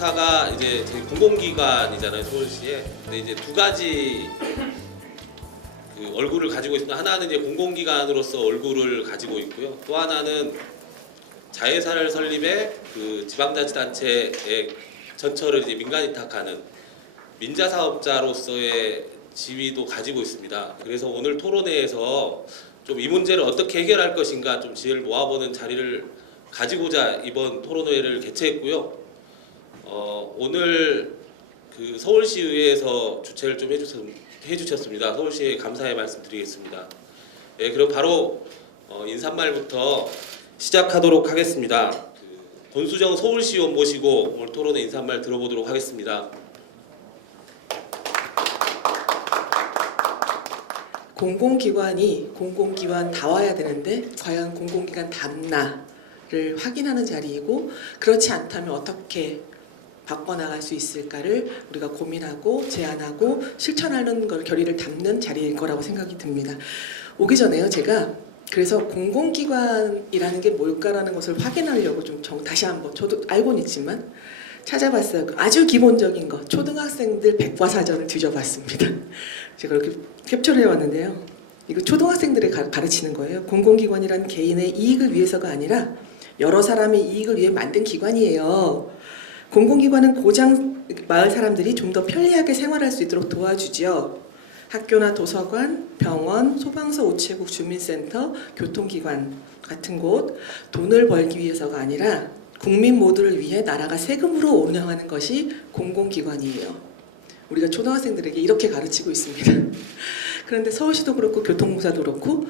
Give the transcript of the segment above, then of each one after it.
교통공사가 이제 저희 공공기관이잖아요, 서울시에. 근데 이제 두 가지 그 얼굴을 가지고 있습니다. 하나는 이제 공공기관으로서 얼굴을 가지고 있고요. 또 하나는 자회사를 설립해 그 지방자치단체의 전처를 이제 민간 위탁하는 민자사업자로서의 지위도 가지고 있습니다. 그래서 오늘 토론회에서 좀 이 문제를 어떻게 해결할 것인가 좀 지혜를 모아보는 자리를 가지고자 이번 토론회를 개최했고요. 오늘 그 서울시의회에서 주최를 좀 해주셨습니다. 서울시에 감사의 말씀드리겠습니다. 네, 그럼 바로 인사말부터 시작하도록 하겠습니다. 권수정 서울시의원 모시고 오늘 토론회 인사말 들어보도록 하겠습니다. 공공기관이 공공기관다워야 되는데 과연 공공기관답나를 확인하는 자리이고, 그렇지 않다면 어떻게 바꿔나갈 수 있을까를 우리가 고민하고 제안하고 실천하는 걸 결의를 담는 자리일 거라고 생각이 듭니다. 오기 전에요, 제가 그래서 공공기관이라는 게 뭘까라는 것을 확인하려고 좀 다시 한번, 저도 알고는 있지만 찾아봤어요. 아주 기본적인 거, 초등학생들 백과사전을 뒤져봤습니다. 제가 이렇게 캡처를 해왔는데요. 이거 초등학생들에 가르치는 거예요. 공공기관이란 개인의 이익을 위해서가 아니라 여러 사람의 이익을 위해 만든 기관이에요. 공공기관은 고장 마을 사람들이 좀 더 편리하게 생활할 수 있도록 도와주지요. 학교나 도서관, 병원, 소방서, 우체국, 주민센터, 교통기관 같은 곳, 돈을 벌기 위해서가 아니라 국민 모두를 위해 나라가 세금으로 운영하는 것이 공공기관이에요. 우리가 초등학생들에게 이렇게 가르치고 있습니다. 그런데 서울시도 그렇고 교통공사도 그렇고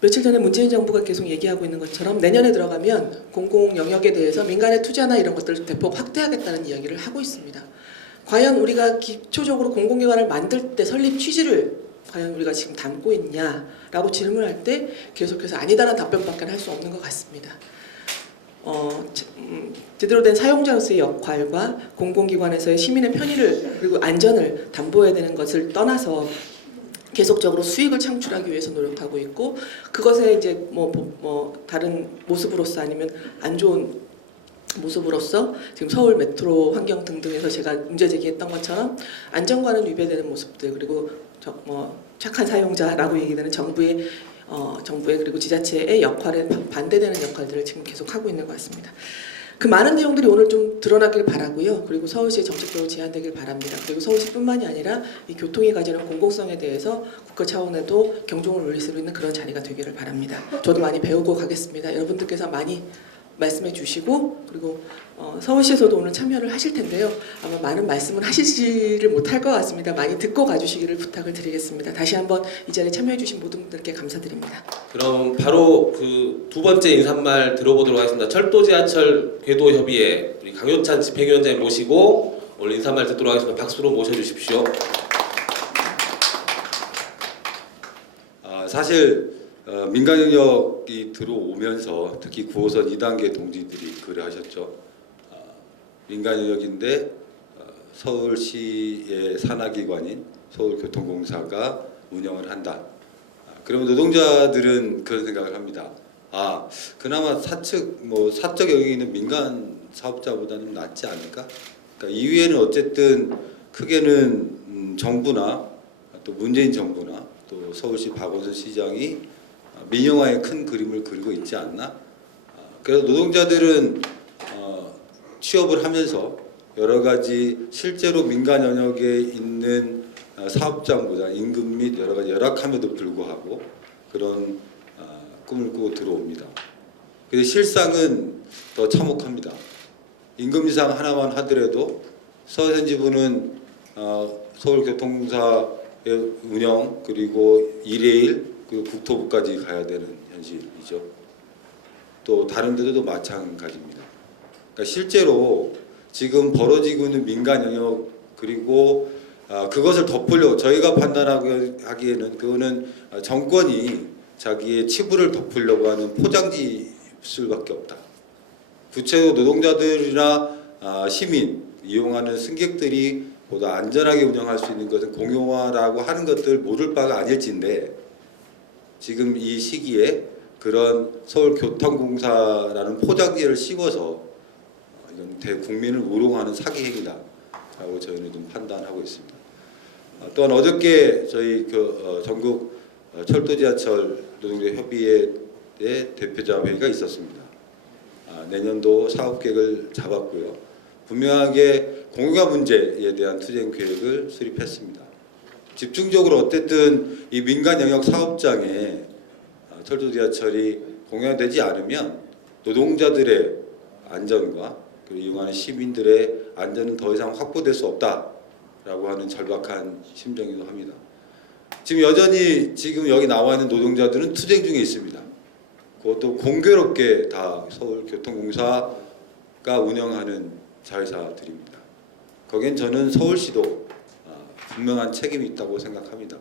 며칠 전에 문재인 정부가 계속 얘기하고 있는 것처럼 내년에 들어가면 공공 영역에 대해서 민간의 투자나 이런 것들을 대폭 확대하겠다는 이야기를 하고 있습니다. 과연 우리가 기초적으로 공공기관을 만들 때 설립 취지를 과연 우리가 지금 담고 있냐라고 질문할 때 계속해서 아니다라는 답변밖에 할 수 없는 것 같습니다. 제대로 된 사용자로서의 역할과 공공기관에서의 시민의 편의를 그리고 안전을 담보해야 되는 것을 떠나서 계속적으로 수익을 창출하기 위해서 노력하고 있고, 그것에 이제 다른 모습으로서 아니면 안 좋은 모습으로서 지금 서울 메트로 환경 등등에서 제가 문제 제기했던 것처럼 안전과는 위배되는 모습들, 그리고 착한 사용자라고 얘기되는 정부의 그리고 지자체의 역할에 반대되는 역할들을 지금 계속 하고 있는 것 같습니다. 그 많은 내용들이 오늘 좀 드러나길 바라고요. 그리고 서울시에 정책적으로 제안되길 바랍니다. 그리고 서울시뿐만이 아니라 이 교통이 가지는 공공성에 대해서 국가 차원에도 경종을 울릴 수 있는 그런 자리가 되기를 바랍니다. 저도 많이 배우고 가겠습니다. 여러분들께서 많이 말씀해 주시고, 그리고 서울시에서도 오늘 참여를 하실 텐데요. 아마 많은 말씀을 하시지를 못할 것 같습니다. 많이 듣고 가주시기를 부탁을 드리겠습니다. 다시 한번 이 자리에 참여해 주신 모든 분들께 감사드립니다. 그럼 바로 그 두 번째 인사말 들어보도록 하겠습니다. 철도 지하철 궤도 협의회 우리 강효찬 집행위원장님 모시고 오늘 인사말 듣도록 하겠습니다. 박수로 모셔주십시오. 사실 민간 영역이 들어오면서 특히 9호선 2단계 동지들이 글을 하셨죠. 민간 영역인데 서울시의 산하기관인 서울교통공사가 운영을 한다. 그러면 노동자들은 그런 생각을 합니다. 그나마 사적 영역에 있는 민간 사업자보다는 낫지 않을까? 그러니까 이후에는 어쨌든 크게는 정부나 또 문재인 정부나 또 서울시 박원순 시장이 민영화의 큰 그림을 그리고 있지 않나? 그래서 노동자들은 취업을 하면서 여러 가지 실제로 민간 영역에 있는 사업장보다 임금 및 여러 가지 열악함에도 불구하고 그런 꿈을 꾸고 들어옵니다. 근데 실상은 더 참혹합니다. 임금 인상 하나만 하더라도 서울현지부는 서울교통공사의 운영 그리고 일회일 그리고 국토부까지 가야 되는 현실이죠. 또 다른 데도 마찬가지입니다. 그러니까 실제로 지금 벌어지고 있는 민간 영역 그리고 그것을 덮으려고 저희가 판단하기에는 그거는 정권이 자기의 치부를 덮으려고 하는 포장지술밖에 없다. 구체적으로 노동자들이나 시민, 이용하는 승객들이 보다 안전하게 운영할 수 있는 것은 공용화라고 하는 것들 모를 바가 아닐진데 지금 이 시기에 그런 서울교통공사라는 포장지를 씌워서 이건 대국민을 우롱하는 사기 행위다라고 저희는 좀 판단하고 있습니다. 또한 어저께 저희 전국 철도 지하철 노동자 협의회 대표자 회의가 있었습니다. 내년도 사업 계획을 잡았고요. 분명하게 공유가 문제에 대한 투쟁 계획을 수립했습니다. 집중적으로 어쨌든 이 민간 영역 사업장에 철도 지하철이 공유되지 않으면 노동자들의 안전과 그리고 이용하는 시민들의 안전은 더 이상 확보될 수 없다라고 하는 절박한 심정이기도 합니다. 지금 여전히 지금 여기 나와 있는 노동자들은 투쟁 중에 있습니다. 그것도 공교롭게 다 서울교통공사가 운영하는 자회사들입니다. 거긴 저는 서울시도 분명한 책임이 있다고 생각합니다.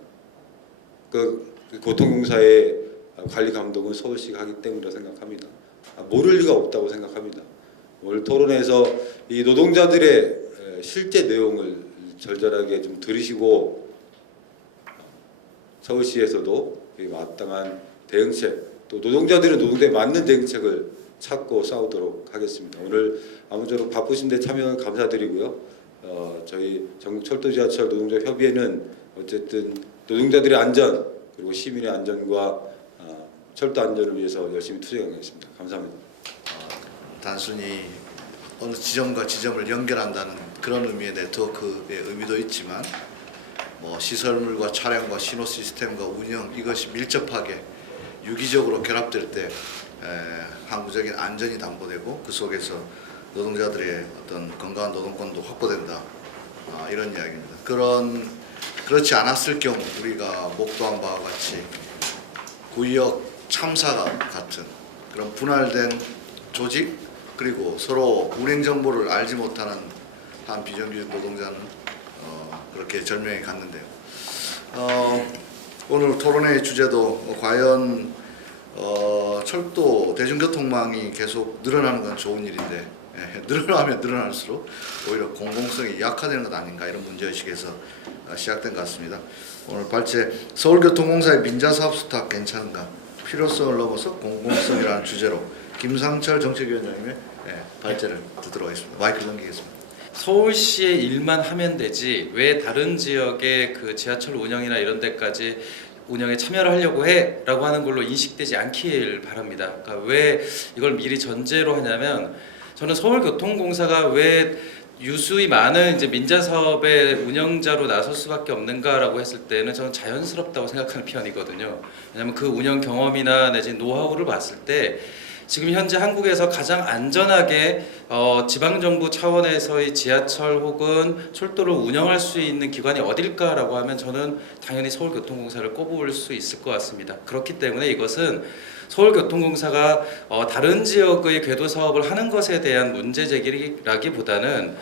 그 교통공사의 관리 감독은 서울시가 하기 때문이라고 생각합니다. 모를 리가 없다고 생각합니다. 오늘 토론에서 이 노동자들의 실제 내용을 절절하게 좀 들으시고 서울시에서도 마땅한 대응책, 또 노동자들은 노동자에 맞는 대응책을 찾고 싸우도록 하겠습니다. 오늘 아무쪼록 바쁘신데 참여 감사드리고요. 저희 전국 철도 지하철 노동자 협의회는 어쨌든 노동자들의 안전 그리고 시민의 안전과 철도 안전을 위해서 열심히 투쟁하겠습니다. 감사합니다. 단순히 어느 지점과 지점을 연결한다는 그런 의미의 네트워크의 의미도 있지만 뭐 시설물과 차량과 신호 시스템과 운영 이것이 밀접하게 유기적으로 결합될 때 항구적인 안전이 담보되고 그 속에서 노동자들의 어떤 건강한 노동권도 확보된다 이런 이야기입니다. 그렇지 않았을 경우 우리가 목도한 바와 같이 구역 참사가 같은 그런 분할된 조직 그리고 서로 운행 정보를 알지 못하는 한 비정규직 노동자는 그렇게 절명에 갔는데요. 오늘 토론회의 주제도 과연 철도 대중교통망이 계속 늘어나는 건 좋은 일인데 늘어나면 늘어날수록 오히려 공공성이 약화되는 것 아닌가 이런 문제의식에서 시작된 것 같습니다. 오늘 발제 서울교통공사의 민자사업 수탁 괜찮은가 필요성을 넘어서 공공성이라는 주제로 김상철 정책위원장님의 발제를 듣도록 하겠습니다. 마이크 넘기겠습니다. 서울시의 일만 하면 되지 왜 다른 지역의 그 지하철 운영이나 이런 데까지 운영에 참여를 하려고 해라고 하는 걸로 인식되지 않길 바랍니다. 그러니까 왜 이걸 미리 전제로 하냐면 저는 서울교통공사가 왜 유수히 많은 이제 민자 사업의 운영자로 나설 수밖에 없는가라고 했을 때는 저는 자연스럽다고 생각하는 편이거든요. 왜냐하면 그 운영 경험이나 내지 노하우를 봤을 때 지금 현재 한국에서 가장 안전하게 지방정부 차원에서의 지하철 혹은 철도를 운영할 수 있는 기관이 어딜까라고 하면 저는 당연히 서울교통공사를 꼽을 수 있을 것 같습니다. 그렇기 때문에 이것은 서울교통공사가 다른 지역의 궤도 사업을 하는 것에 대한 문제 제기라기보다는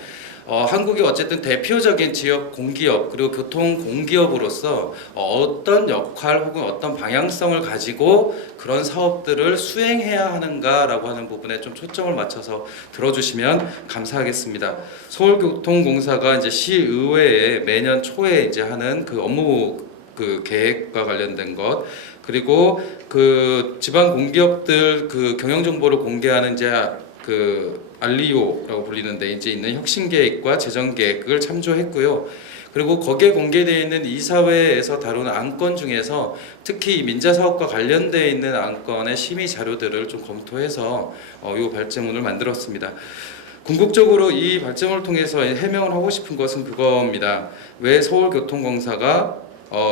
한국이 어쨌든 대표적인 지역 공기업 그리고 교통 공기업으로서 어떤 역할 혹은 어떤 방향성을 가지고 그런 사업들을 수행해야 하는가라고 하는 부분에 좀 초점을 맞춰서 들어주시면 감사하겠습니다. 서울교통공사가 이제 시의회에 매년 초에 이제 하는 그 업무 그 계획과 관련된 것 그리고 그 지방 공기업들 그 경영 정보를 공개하는 이제 그 알리오라고 불리는데 이제 있는 혁신 계획과 재정 계획을 참조했고요. 그리고 거기에 공개되어 있는 이사회에서 다루는 안건 중에서 특히 민자 사업과 관련되어 있는 안건의 심의 자료들을 좀 검토해서 이 발제문을 만들었습니다. 궁극적으로 이 발제문을 통해서 해명을 하고 싶은 것은 그겁니다. 왜 서울교통공사가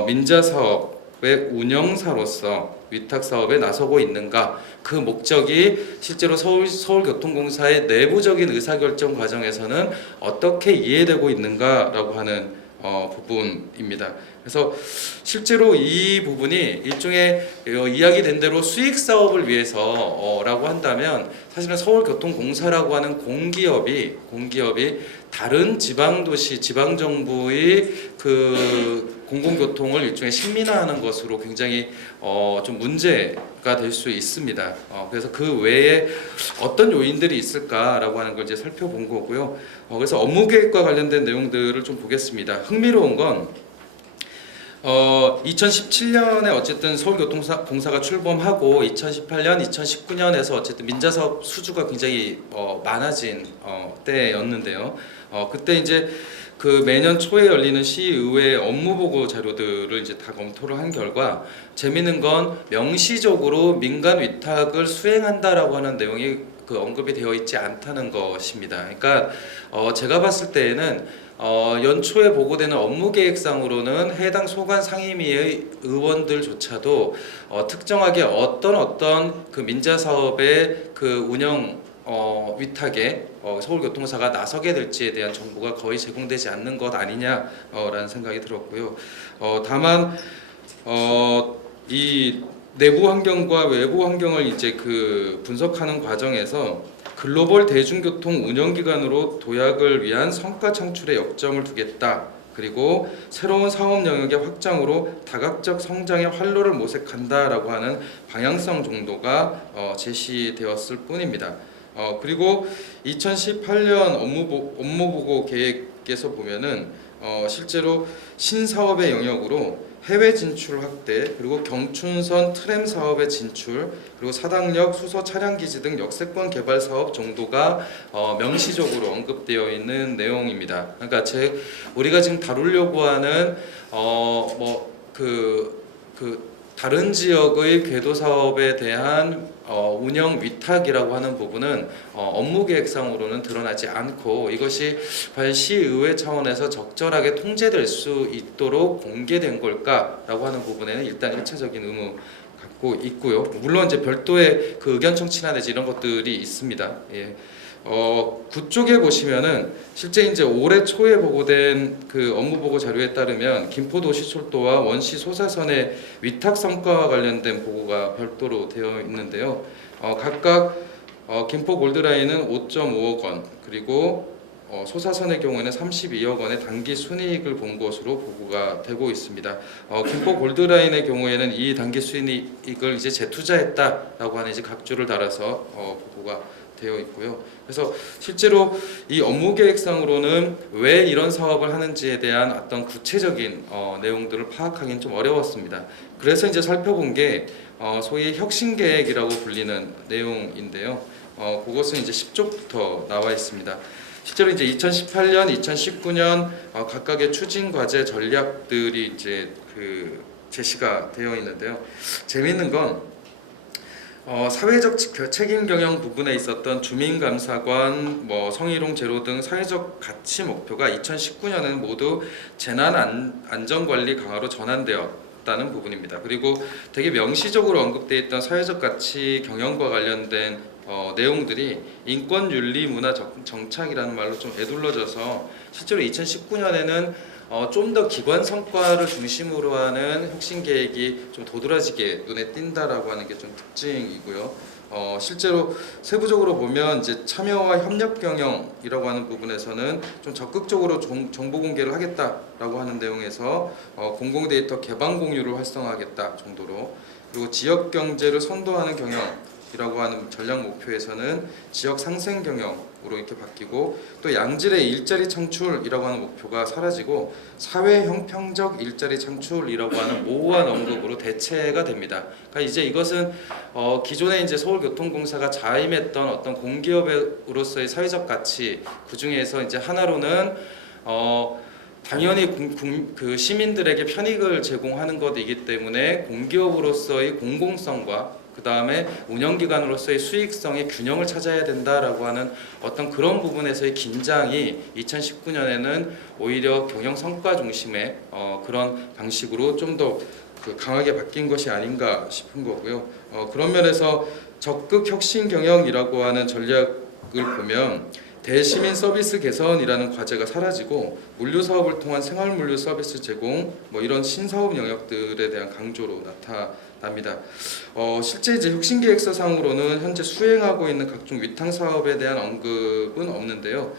민자 사업의 운영사로서 위탁 사업에 나서고 있는가? 그 목적이 실제로 서울교통공사의 내부적인 의사결정 과정에서는 어떻게 이해되고 있는가라고 하는 부분입니다. 그래서 실제로 이 부분이 일종의 이야기된 대로 수익 사업을 위해서라고 한다면 사실은 서울교통공사라고 하는 공기업이 다른 지방도시, 지방정부의 그 공공교통을 일종의 식민화하는 것으로 굉장히 좀 문제가 될 수 있습니다. 그래서 그 외에 어떤 요인들이 있을까라고 하는 걸 이제 살펴본 거고요. 그래서 업무 계획과 관련된 내용들을 좀 보겠습니다. 흥미로운 건 2017년에 어쨌든 서울교통공사가 출범하고 2018년, 2019년에서 어쨌든 민자사업 수주가 굉장히 많아진 때였는데요. 그때 이제 그 매년 초에 열리는 시의회 업무보고 자료들을 이제 다 검토를 한 결과 재미있는 건 명시적으로 민간 위탁을 수행한다라고 하는 내용이 그 언급이 되어 있지 않다는 것입니다. 그러니까 제가 봤을 때에는 연초에 보고되는 업무계획상으로는 해당 소관 상임위의 의원들조차도 특정하게 어떤 그 민자사업의 그 운영 위탁에 서울교통사가 나서게 될지에 대한 정보가 거의 제공되지 않는 것 아니냐라는 생각이 들었고요. 다만 이 내부 환경과 외부 환경을 이제 그 분석하는 과정에서 글로벌 대중교통 운영기관으로 도약을 위한 성과 창출에 역점을 두겠다. 그리고 새로운 사업 영역의 확장으로 다각적 성장의 활로를 모색한다라고 하는 방향성 정도가 제시되었을 뿐입니다. 그리고 2018년 업무보고 계획에서 보면은 실제로 신사업의 영역으로 해외 진출 확대, 그리고 경춘선 트램 사업의 진출, 그리고 사당역 수소 차량 기지 등 역세권 개발 사업 정도가 명시적으로 언급되어 있는 내용입니다. 그러니까 우리가 지금 다루려고 하는 다른 지역의 궤도 사업에 대한 운영 위탁이라고 하는 부분은 업무 계획상으로는 드러나지 않고 이것이 과연 시의회 차원에서 적절하게 통제될 수 있도록 공개된 걸까라고 하는 부분에는 일단 1차적인 의무 갖고 있고요. 물론 이제 별도의 그 의견 청취나 내지 이런 것들이 있습니다. 예. 그쪽에 보시면은 실제 이제 올해 초에 보고된 그 업무보고 자료에 따르면 김포도시철도와 원시 소사선의 위탁 성과와 관련된 보고가 별도로 되어 있는데요. 각각 김포 골드라인은 5.5억 원, 그리고 소사선의 경우에는 32억 원의 단기 순이익을 본 것으로 보고가 되고 있습니다. 김포 골드라인의 경우에는 이 단기 순이익을 이제 재투자했다라고 하는 이제 각주를 달아서 보고가 되어 있고요. 그래서 실제로 이 업무 계획상으로는 왜 이런 사업을 하는지에 대한 어떤 구체적인 내용들을 파악하기는 좀 어려웠습니다. 그래서 이제 살펴본 게 소위 혁신 계획이라고 불리는 내용인데요. 그것은 이제 10조부터 나와 있습니다. 실제로 이제 2018년, 2019년 각각의 추진 과제 전략들이 이제 그 제시가 되어 있는데요. 재미있는 건 사회적 책임 경영 부분에 있었던 주민감사관, 성희롱 제로 등 사회적 가치 목표가 2019년에는 모두 재난 안전관리 강화로 전환되었다는 부분입니다. 그리고 되게 명시적으로 언급되어 있던 사회적 가치 경영과 관련된 내용들이 인권 윤리 문화 정착이라는 말로 좀 에둘러져서 실제로 2019년에는 좀 더 기관 성과를 중심으로 하는 혁신 계획이 좀 도드라지게 눈에 띈다라고 하는 게 좀 특징이고요. 실제로 세부적으로 보면 이제 참여와 협력 경영이라고 하는 부분에서는 좀 적극적으로 정보 공개를 하겠다라고 하는 내용에서 공공 데이터 개방 공유를 활성화하겠다 정도로, 그리고 지역 경제를 선도하는 경영이라고 하는 전략 목표에서는 지역 상생 경영으로 이렇게 바뀌고, 또 양질의 일자리 창출이라고 하는 목표가 사라지고 사회 형평적 일자리 창출이라고 하는 모호한 언급으로 대체가 됩니다. 그러니까 이제 이것은 기존에 이제 서울교통공사가 자임했던 어떤 공기업으로서의 사회적 가치, 그 중에서 이제 하나로는 당연히 그 시민들에게 편익을 제공하는 것이기 때문에 공기업으로서의 공공성과 그 다음에 운영기관으로서의 수익성의 균형을 찾아야 된다라고 하는 어떤 그런 부분에서의 긴장이 2019년에는 오히려 경영 성과 중심의 그런 방식으로 좀 더 강하게 바뀐 것이 아닌가 싶은 거고요. 그런 면에서 적극 혁신 경영이라고 하는 전략을 보면 대시민 서비스 개선이라는 과제가 사라지고 물류 사업을 통한 생활 물류 서비스 제공, 이런 신사업 영역들에 대한 강조로 나타납니다. 실제 이제 혁신 계획서상으로는 현재 수행하고 있는 각종 위탁 사업에 대한 언급은 없는데요.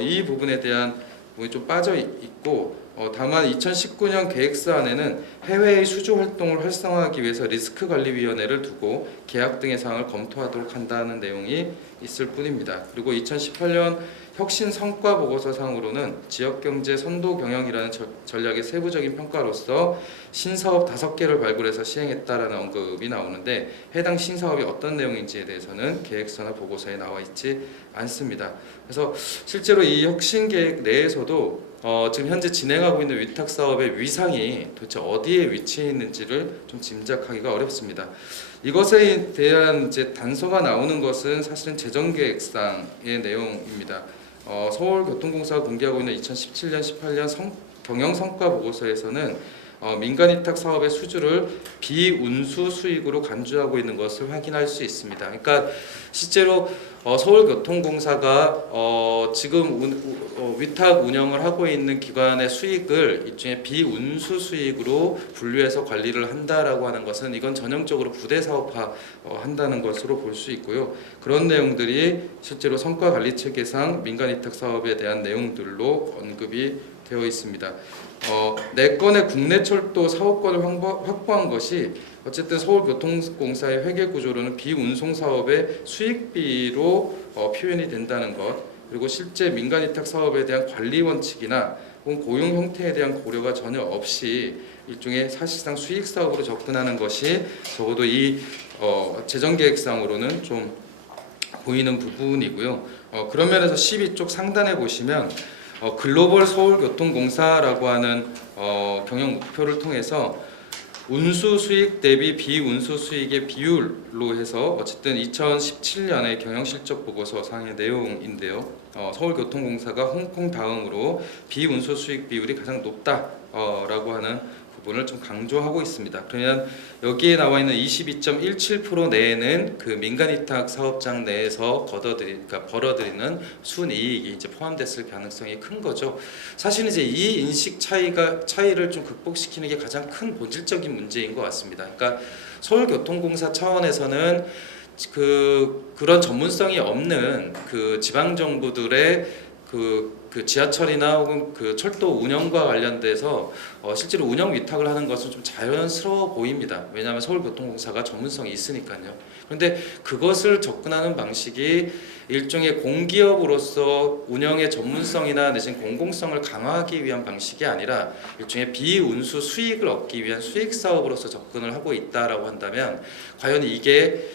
이 부분에 대한 부분이 좀 빠져 있고, 다만 2019년 계획서안에는 해외의 수주 활동을 활성화하기 위해서 리스크관리위원회를 두고 계약 등의 사항을 검토하도록 한다는 내용이 있을 뿐입니다. 그리고 2018년 혁신 성과 보고서상으로는 지역경제 선도 경영이라는 전략의 세부적인 평가로서 신사업 5개를 발굴해서 시행했다라는 언급이 나오는데 해당 신사업이 어떤 내용인지에 대해서는 계획서나 보고서에 나와 있지 않습니다. 그래서 실제로 이 혁신 계획 내에서도 지금 현재 진행하고 있는 위탁 사업의 위상이 도대체 어디에 위치해 있는지를 좀 짐작하기가 어렵습니다. 이것에 대한 이제 단서가 나오는 것은 사실은 재정계획상의 내용입니다. 서울교통공사가 공개하고 있는 2017년, 18년 경영성과 보고서에서는 민간위탁 사업의 수주를 비운수 수익으로 간주하고 있는 것을 확인할 수 있습니다. 그러니까 실제로 서울교통공사가 지금 위탁 운영을 하고 있는 기관의 수익을 일종의 비운수 수익으로 분류해서 관리를 한다라고 하는 것은 이건 전형적으로 부대 사업화 한다는 것으로 볼 수 있고요. 그런 내용들이 실제로 성과관리체계상 민간위탁 사업에 대한 내용들로 언급이 되어 있습니다. 4건의 국내 철도 사업권을 확보한 것이 어쨌든 서울교통공사의 회계 구조로는 비운송 사업의 수익비로 표현이 된다는 것, 그리고 실제 민간위탁 사업에 대한 관리 원칙이나 혹은 고용 형태에 대한 고려가 전혀 없이 일종의 사실상 수익 사업으로 접근하는 것이 적어도 이 재정계획상으로는 좀 보이는 부분이고요. 그런 면에서 12쪽 상단에 보시면 글로벌 서울교통공사라고 하는 경영 목표를 통해서 운수 수익 대비 비운수 수익의 비율로 해서 어쨌든 2017년의 경영 실적 보고서 상의 내용인데요. 서울교통공사가 홍콩 다음으로 비운수 수익 비율이 가장 높다라고 하는 부분을 좀 강조하고 있습니다. 그러면 여기에 나와 있는 22.17% 내에는 그 민간위탁 사업장 내에서 벌어들이는 순이익이 이제 포함됐을 가능성이 큰 거죠. 사실 이제 이 인식 차이를 좀 극복시키는 게 가장 큰 본질적인 문제인 것 같습니다. 그러니까 서울교통공사 차원에서는 그런 전문성이 없는 그 지방 정부들의 그 지하철이나 혹은 그 철도 운영과 관련돼서 실제로 운영 위탁을 하는 것은 좀 자연스러워 보입니다. 왜냐하면 서울교통공사가 전문성이 있으니까요. 그런데 그것을 접근하는 방식이 일종의 공기업으로서 운영의 전문성이나 내지는 공공성을 강화하기 위한 방식이 아니라 일종의 비운수 수익을 얻기 위한 수익 사업으로서 접근을 하고 있다라고 한다면 과연 이게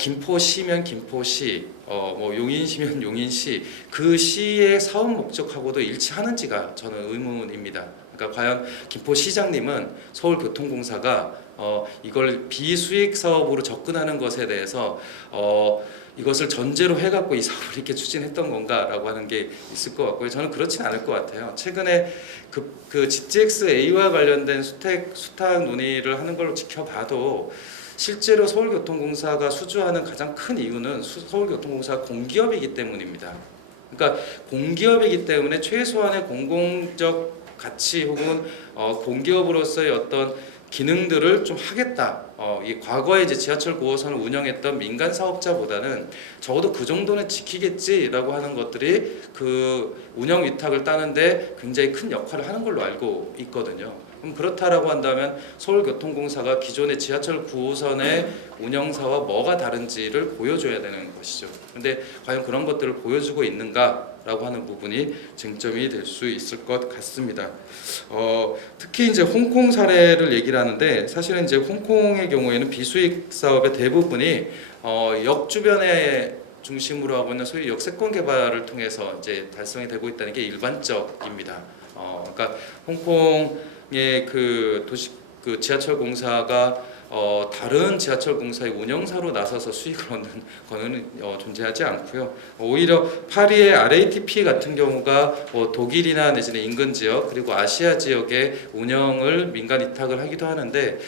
김포시면 김포시, 용인시면 용인시, 그 시의 사업 목적하고도 일치하는지가 저는 의문입니다. 그러니까 과연 김포시장님은 서울교통공사가 이걸 비수익 사업으로 접근하는 것에 대해서 이것을 전제로 해갖고 이 사업을 이렇게 추진했던 건가라고 하는 게 있을 것 같고요. 저는 그렇진 않을 것 같아요. 최근에 그 GTX-A와 관련된 수탁 논의를 하는 걸 지켜봐도 실제로 서울교통공사가 수주하는 가장 큰 이유는 서울교통공사가 공기업이기 때문입니다. 그러니까 공기업이기 때문에 최소한의 공공적 가치 혹은 공기업으로서의 어떤 기능들을 좀 하겠다. 이 과거에 이제 지하철 9호선을 운영했던 민간 사업자보다는 적어도 그 정도는 지키겠지라고 하는 것들이 그 운영 위탁을 따는데 굉장히 큰 역할을 하는 걸로 알고 있거든요. 그럼 그렇다라고 한다면 서울교통공사가 기존의 지하철 9호선의 운영사와 뭐가 다른지를 보여줘야 되는 것이죠. 그런데 과연 그런 것들을 보여주고 있는가라고 하는 부분이 쟁점이 될 수 있을 것 같습니다. 특히 이제 홍콩 사례를 얘기를 하는데 사실은 이제 홍콩의 경우에는 비수익 사업의 대부분이 역 주변에 중심으로 하고 있는 소위 역세권 개발을 통해서 이제 달성이 되고 있다는 게 일반적입니다. 그러니까 홍콩의 그 지하철 공사가 다른 지하철 공사의 운영사로 나서서 수익을 얻는 거는 존재하지 않고요. 오히려 파리의 RATP 같은 경우가 독일이나 내지는 인근 지역 그리고 아시아 지역의 운영을 민간 위탁을 하기도 하는데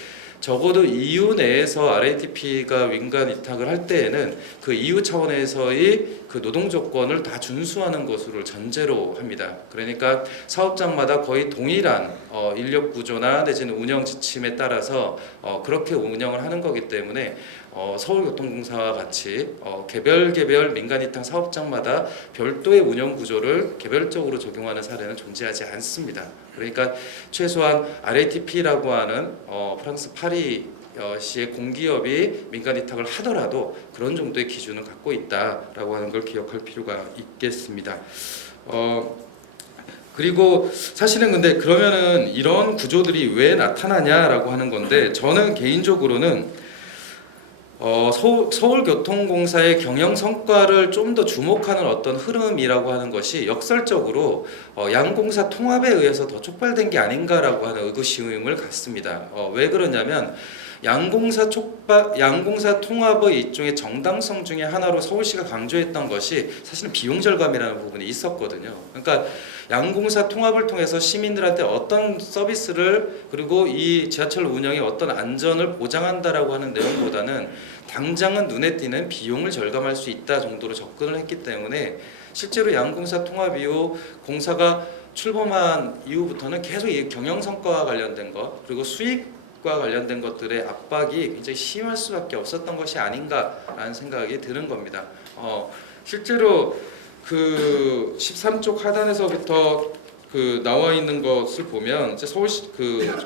적어도 EU 내에서 RATP가 민간 위탁을 할 때에는 그 EU 차원에서의 그 노동 조건을 다 준수하는 것으로 전제로 합니다. 그러니까 사업장마다 거의 동일한 인력 구조나 내지는 운영 지침에 따라서 그렇게 운영을 하는 거기 때문에 서울교통공사와 같이 개별 민간 위탁 사업장마다 별도의 운영 구조를 개별적으로 적용하는 사례는 존재하지 않습니다. 그러니까 최소한 RATP라고 하는 프랑스 파리 시에 공기업이 민간 위탁을 하더라도 그런 정도의 기준을 갖고 있다라고 하는 걸 기억할 필요가 있겠습니다. 그리고 사실은 근데 그러면은 이런 구조들이 왜 나타나냐라고 하는 건데, 저는 개인적으로는 서울교통공사의 경영 성과를 좀 더 주목하는 어떤 흐름이라고 하는 것이 역설적으로 양공사 통합에 의해서 더 촉발된 게 아닌가라고 하는 의구심을 갖습니다. 왜 그러냐면 양공사 통합의 일종의 정당성 중에 하나로 서울시가 강조했던 것이 사실은 비용 절감이라는 부분이 있었거든요. 그러니까 양공사 통합을 통해서 시민들한테 어떤 서비스를, 그리고 이 지하철 운영의 어떤 안전을 보장한다라고 하는 내용보다는 당장은 눈에 띄는 비용을 절감할 수 있다 정도로 접근을 했기 때문에 실제로 양공사 통합 이후 공사가 출범한 이후부터는 계속 이 경영 성과와 관련된 것, 그리고 수익과 관련된 것들의 압박이 굉장히 심할 수밖에 없었던 것이 아닌가라는 생각이 드는 겁니다. 실제로 그 13쪽 하단에서부터 그 나와 있는 것을 보면 이제 서울시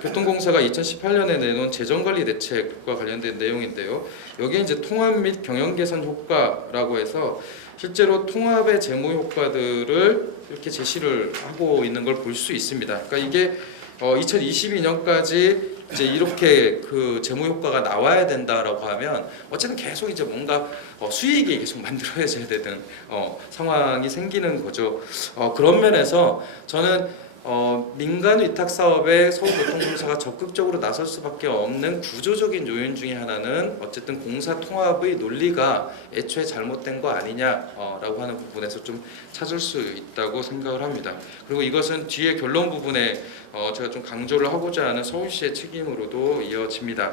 교통공사가 2018년에 내놓은 재정관리 대책과 관련된 내용인데요. 여기에 이제 통합 및 경영 개선 효과라고 해서 실제로 통합의 재무 효과들을 이렇게 제시를 하고 있는 걸 볼 수 있습니다. 그러니까 이게 2022년까지 이제 이렇게 그 재무 효과가 나와야 된다라고 하면 어쨌든 계속 이제 뭔가 수익이 계속 만들어져야 되는 상황이 생기는 거죠. 그런 면에서 저는 민간 위탁 사업에 서울교통공사가 적극적으로 나설 수밖에 없는 구조적인 요인 중에 하나는 어쨌든 공사 통합의 논리가 애초에 잘못된 거 아니냐라고 하는 부분에서 좀 찾을 수 있다고 생각을 합니다. 그리고 이것은 뒤에 결론 부분에 제가 좀 강조를 하고자 하는 서울시의 책임으로도 이어집니다.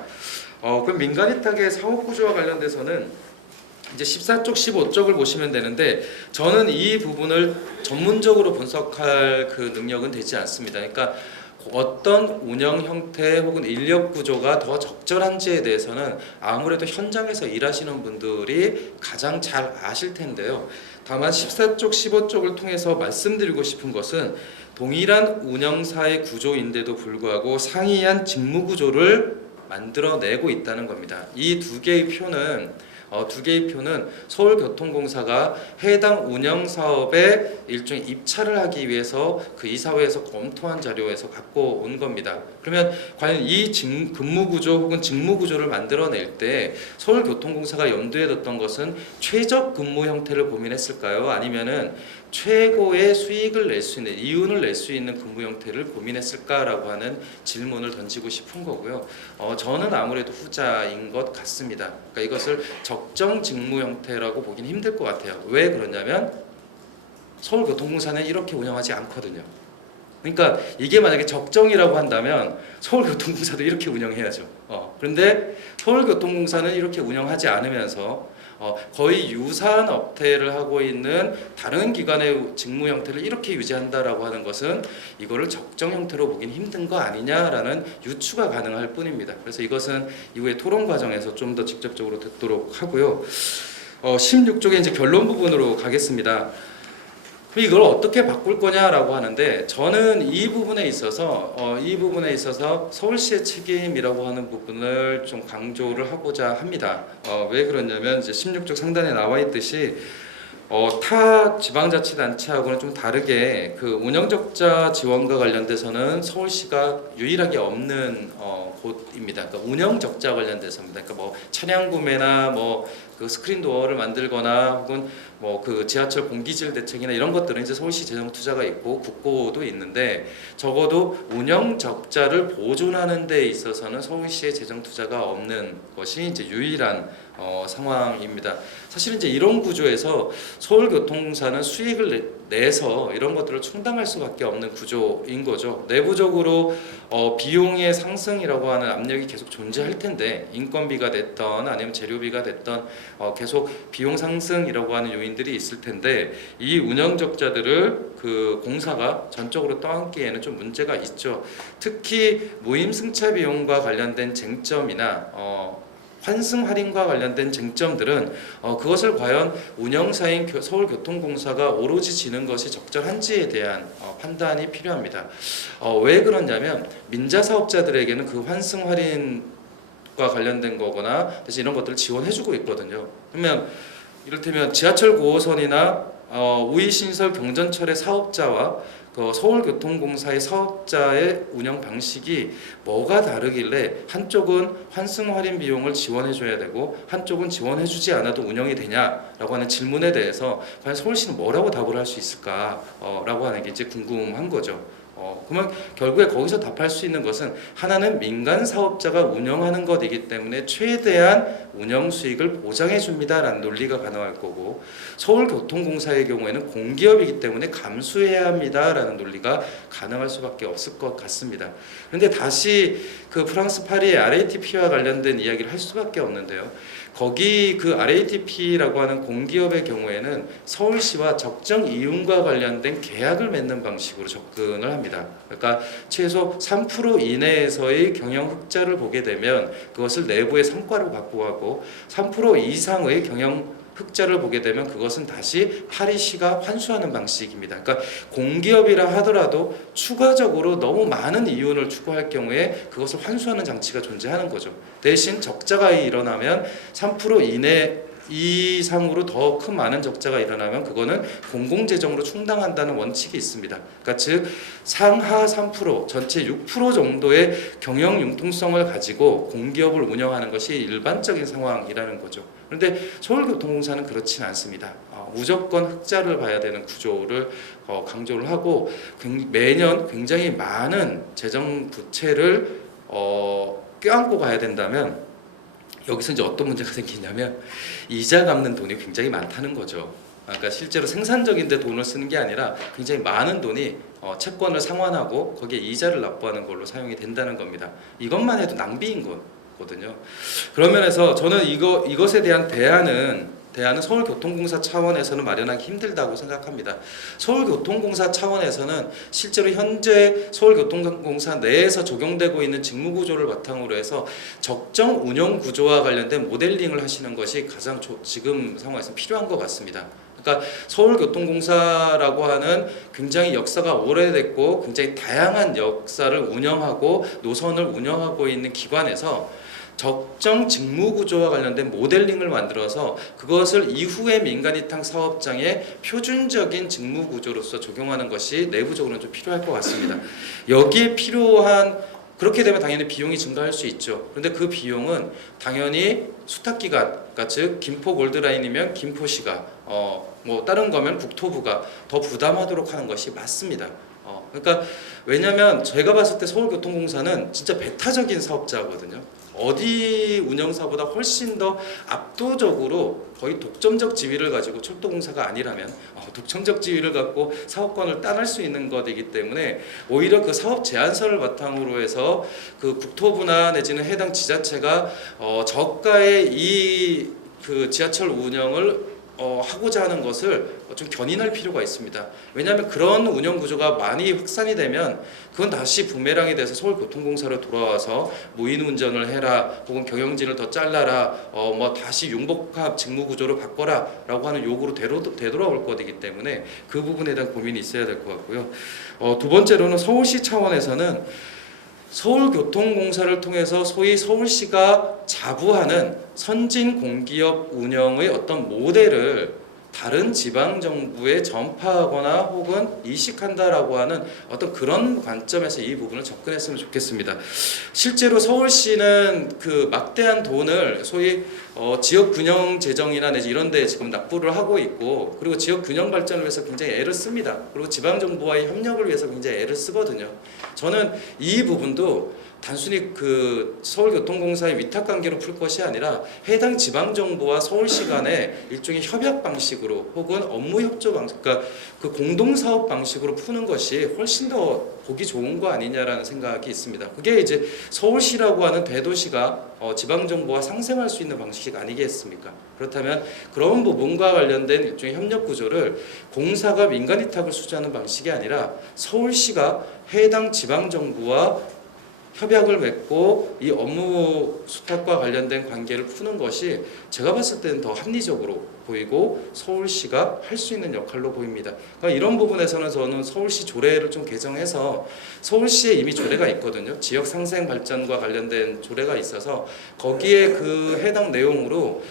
그럼 민간 위탁의 사업 구조와 관련돼서는 이제 14쪽, 15쪽을 보시면 되는데, 저는 이 부분을 전문적으로 분석할 그 능력은 되지 않습니다. 그러니까 어떤 운영 형태 혹은 인력 구조가 더 적절한지에 대해서는 아무래도 현장에서 일하시는 분들이 가장 잘 아실 텐데요. 다만 14쪽, 15쪽을 통해서 말씀드리고 싶은 것은 동일한 운영사의 구조인데도 불구하고 상이한 직무 구조를 만들어내고 있다는 겁니다. 이 두 개의 표는 서울교통공사가 해당 운영사업에 일종의 입찰을 하기 위해서 그 이사회에서 검토한 자료에서 갖고 온 겁니다. 그러면 과연 이 근무구조 혹은 직무구조를 만들어낼 때 서울교통공사가 염두에 뒀던 것은 최적 근무 형태를 고민했을까요? 아니면은 최고의 수익을 낼 수 있는, 이윤을 낼 수 있는 근무 형태를 고민했을까라고 하는 질문을 던지고 싶은 거고요. 저는 아무래도 후자인 것 같습니다. 그러니까 이것을 적정 직무 형태라고 보긴 힘들 것 같아요. 왜 그러냐면 서울교통공사는 이렇게 운영하지 않거든요. 그러니까 이게 만약에 적정이라고 한다면 서울교통공사도 이렇게 운영해야죠. 그런데 서울교통공사는 이렇게 운영하지 않으면서 거의 유사한 업태를 하고 있는 다른 기관의 직무 형태를 이렇게 유지한다라고 하는 것은 이거를 적정 형태로 보긴 힘든 거 아니냐라는 유추가 가능할 뿐입니다. 그래서 이것은 이후에 토론 과정에서 좀 더 직접적으로 듣도록 하고요. 16쪽의 이제 결론 부분으로 가겠습니다. 이걸 어떻게 바꿀 거냐라고 하는데, 저는 이 부분에 있어서 서울시의 책임이라고 하는 부분을 좀 강조를 하고자 합니다. 왜 그러냐면 이제 16쪽 상단에 나와 있듯이 타 지방자치단체하고는 좀 다르게 그 운영적자 지원과 관련돼서는 서울시가 유일하게 없는 곳입니다. 그러니까 운영적자 관련돼서입니다. 그러니까 뭐 차량 구매나 뭐 그 스크린 도어를 만들거나 혹은 뭐 그 지하철 공기질 대책이나 이런 것들은 이제 서울시 재정 투자가 있고 국고도 있는데, 적어도 운영 적자를 보존하는 데 있어서는 서울시의 재정 투자가 없는 것이 이제 유일한 상황입니다. 사실 이제 이런 구조에서 서울교통공사는 수익을 내서 이런 것들을 충당할 수밖에 없는 구조인 거죠. 내부적으로 비용의 상승이라고 하는 압력이 계속 존재할 텐데, 인건비가 됐던 아니면 재료비가 됐던 계속 비용 상승이라고 하는 요인들이 있을 텐데, 이 운영 적자들을 그 공사가 전적으로 떠안기에는 좀 문제가 있죠. 특히 모임 승차 비용과 관련된 쟁점이나 환승 할인과 관련된 쟁점들은 그것을 과연 운영사인 서울교통공사가 오로지 지는 것이 적절한지에 대한 판단이 필요합니다. 왜 그러냐면 민자 사업자들에게는 그 환승 할인 관련된 거거나 대신 이런 것들을 지원해주고 있거든요. 그러면 이를테면 지하철 9호선이나 우이신설 경전철의 사업자와 그 서울교통공사의 사업자의 운영 방식이 뭐가 다르길래 한쪽은 환승 할인 비용을 지원해줘야 되고 한쪽은 지원해주지 않아도 운영이 되냐라고 하는 질문에 대해서 과연 서울시는 뭐라고 답을 할 수 있을까라고 하는 게 이제 궁금한 거죠. 그러면 결국에 거기서 답할 수 있는 것은 하나는 민간 사업자가 운영하는 것이기 때문에 최대한 운영 수익을 보장해 줍니다라는 논리가 가능할 거고, 서울교통공사의 경우에는 공기업이기 때문에 감수해야 합니다라는 논리가 가능할 수밖에 없을 것 같습니다. 그런데 다시 그 프랑스 파리의 RATP와 관련된 이야기를 할 수밖에 없는데요. 거기 그 RATP라고 하는 공기업의 경우에는 서울시와 적정 이윤과 관련된 계약을 맺는 방식으로 접근을 합니다. 그러니까 최소 3% 이내에서의 경영 흑자를 보게 되면 그것을 내부의 성과로 갖고 가고 3% 이상의 경영 흑자를 보게 되면 그것은 다시 파리시가 환수하는 방식입니다. 그러니까 공기업이라 하더라도 추가적으로 너무 많은 이윤을 추구할 경우에 그것을 환수하는 장치가 존재하는 거죠. 대신 적자가 일어나면 3% 이내 이상으로 더 큰 많은 적자가 일어나면 그거는 공공재정으로 충당한다는 원칙이 있습니다. 그러니까 즉 상하 3% 전체 6% 정도의 경영 융통성을 가지고 공기업을 운영하는 것이 일반적인 상황이라는 거죠. 그런데 서울교통공사는 그렇지는 않습니다. 무조건 흑자를 봐야 되는 구조를 강조를 하고 매년 굉장히 많은 재정 부채를 껴안고 가야 된다면 여기서 이제 어떤 문제가 생기냐면 이자 갚는 돈이 굉장히 많다는 거죠. 그러니까 실제로 생산적인 데 돈을 쓰는 게 아니라 굉장히 많은 돈이 채권을 상환하고 거기에 이자를 납부하는 걸로 사용이 된다는 겁니다. 이것만 해도 낭비인 거거든요. 그런 면에서 저는 이것에 대한 대안은 서울교통공사 차원에서는 마련하기 힘들다고 생각합니다. 서울교통공사 차원에서는 실제로 현재 서울교통공사 내에서 적용되고 있는 직무구조를 바탕으로 해서 적정 운영구조와 관련된 모델링을 하시는 것이 가장 지금 상황에서 필요한 것 같습니다. 그러니까 서울교통공사라고 하는 굉장히 역사가 오래됐고 굉장히 다양한 역사를 운영하고 노선을 운영하고 있는 기관에서 적정 직무구조와 관련된 모델링을 만들어서 그것을 이후에 민간위탁 사업장의 표준적인 직무구조로서 적용하는 것이 내부적으로는 좀 필요할 것 같습니다. 여기에 필요한 그렇게 되면 당연히 비용이 증가할 수 있죠. 그런데 그 비용은 당연히 수탁기관, 그러니까 즉 김포 골드라인이면 김포시가 뭐 다른 거면 국토부가 더 부담하도록 하는 것이 맞습니다. 그러니까 왜냐하면 제가 봤을 때 서울교통공사는 진짜 배타적인 사업자거든요. 어디 운영사보다 훨씬 더 압도적으로 거의 독점적 지위를 가지고 철도공사가 아니라면 독점적 지위를 갖고 사업권을 따낼 수 있는 것이기 때문에 오히려 그 사업 제안서를 바탕으로 해서 그 국토부나 내지는 해당 지자체가 저가의 이 그 지하철 운영을 하고자 하는 것을 좀 견인할 필요가 있습니다. 왜냐하면 그런 운영 구조가 많이 확산이 되면 그건 다시 부메랑이 돼서 서울교통공사로 돌아와서 무인 운전을 해라 혹은 경영진을 더 잘라라 뭐 다시 융복합 직무 구조로 바꿔라라고 하는 요구로 되돌아올 것이기 때문에 그 부분에 대한 고민이 있어야 될 것 같고요. 두 번째로는 서울시 차원에서는 서울교통공사를 통해서 소위 서울시가 자부하는 선진 공기업 운영의 어떤 모델을 다른 지방정부에 전파하거나 혹은 이식한다라고 하는 어떤 그런 관점에서 이 부분을 접근했으면 좋겠습니다. 실제로 서울시는 그 막대한 돈을 소위 지역균형 재정이나 내지 이런 데 지금 납부를 하고 있고 그리고 지역균형 발전을 위해서 굉장히 애를 씁니다. 그리고 지방정부와의 협력을 위해서 굉장히 애를 쓰거든요. 저는 이 부분도 단순히 그 서울교통공사의 위탁관계로 풀 것이 아니라 해당 지방정부와 서울시 간의 일종의 협약 방식으로 혹은 업무협조 방식, 그러니까 그 공동사업 방식으로 푸는 것이 훨씬 더 보기 좋은 거 아니냐라는 생각이 있습니다. 그게 이제 서울시라고 하는 대도시가 지방정부와 상생할 수 있는 방식 아니겠습니까? 그렇다면 그런 부분과 관련된 일종의 협력 구조를 공사가 민간위탁을 수주하는 방식이 아니라 서울시가 해당 지방정부와 협약을 맺고 이 업무 수탁과 관련된 관계를 푸는 것이 제가 봤을 때는 더 합리적으로 보이고 서울시가 할 수 있는 역할로 보입니다. 그러니까 이런 부분에서는 저는 서울시 조례를 좀 개정해서 서울시에 이미 조례가 있거든요. 지역 상생 발전과 관련된 조례가 있어서 거기에 그 해당 내용으로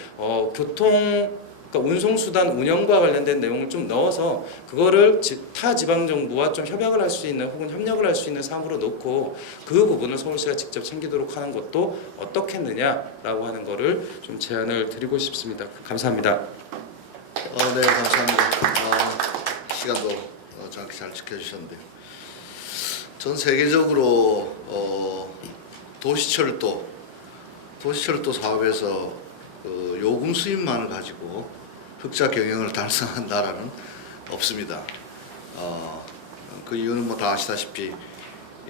그러니까 운송수단 운영과 관련된 내용을 좀 넣어서 그거를 타 지방정부와 좀 협약을 할 수 있는 혹은 협력을 할 수 있는 사항으로 놓고 그 부분을 서울시가 직접 챙기도록 하는 것도 어떻겠느냐라고 하는 거를 좀 제안을 드리고 싶습니다. 감사합니다. 네, 감사합니다. 시간도 정확히 잘 지켜주셨는데요. 전 세계적으로 도시철도 사업에서 요금 수입만을 가지고 흑자 경영을 달성한 나라는 없습니다. 그 이유는 뭐 다 아시다시피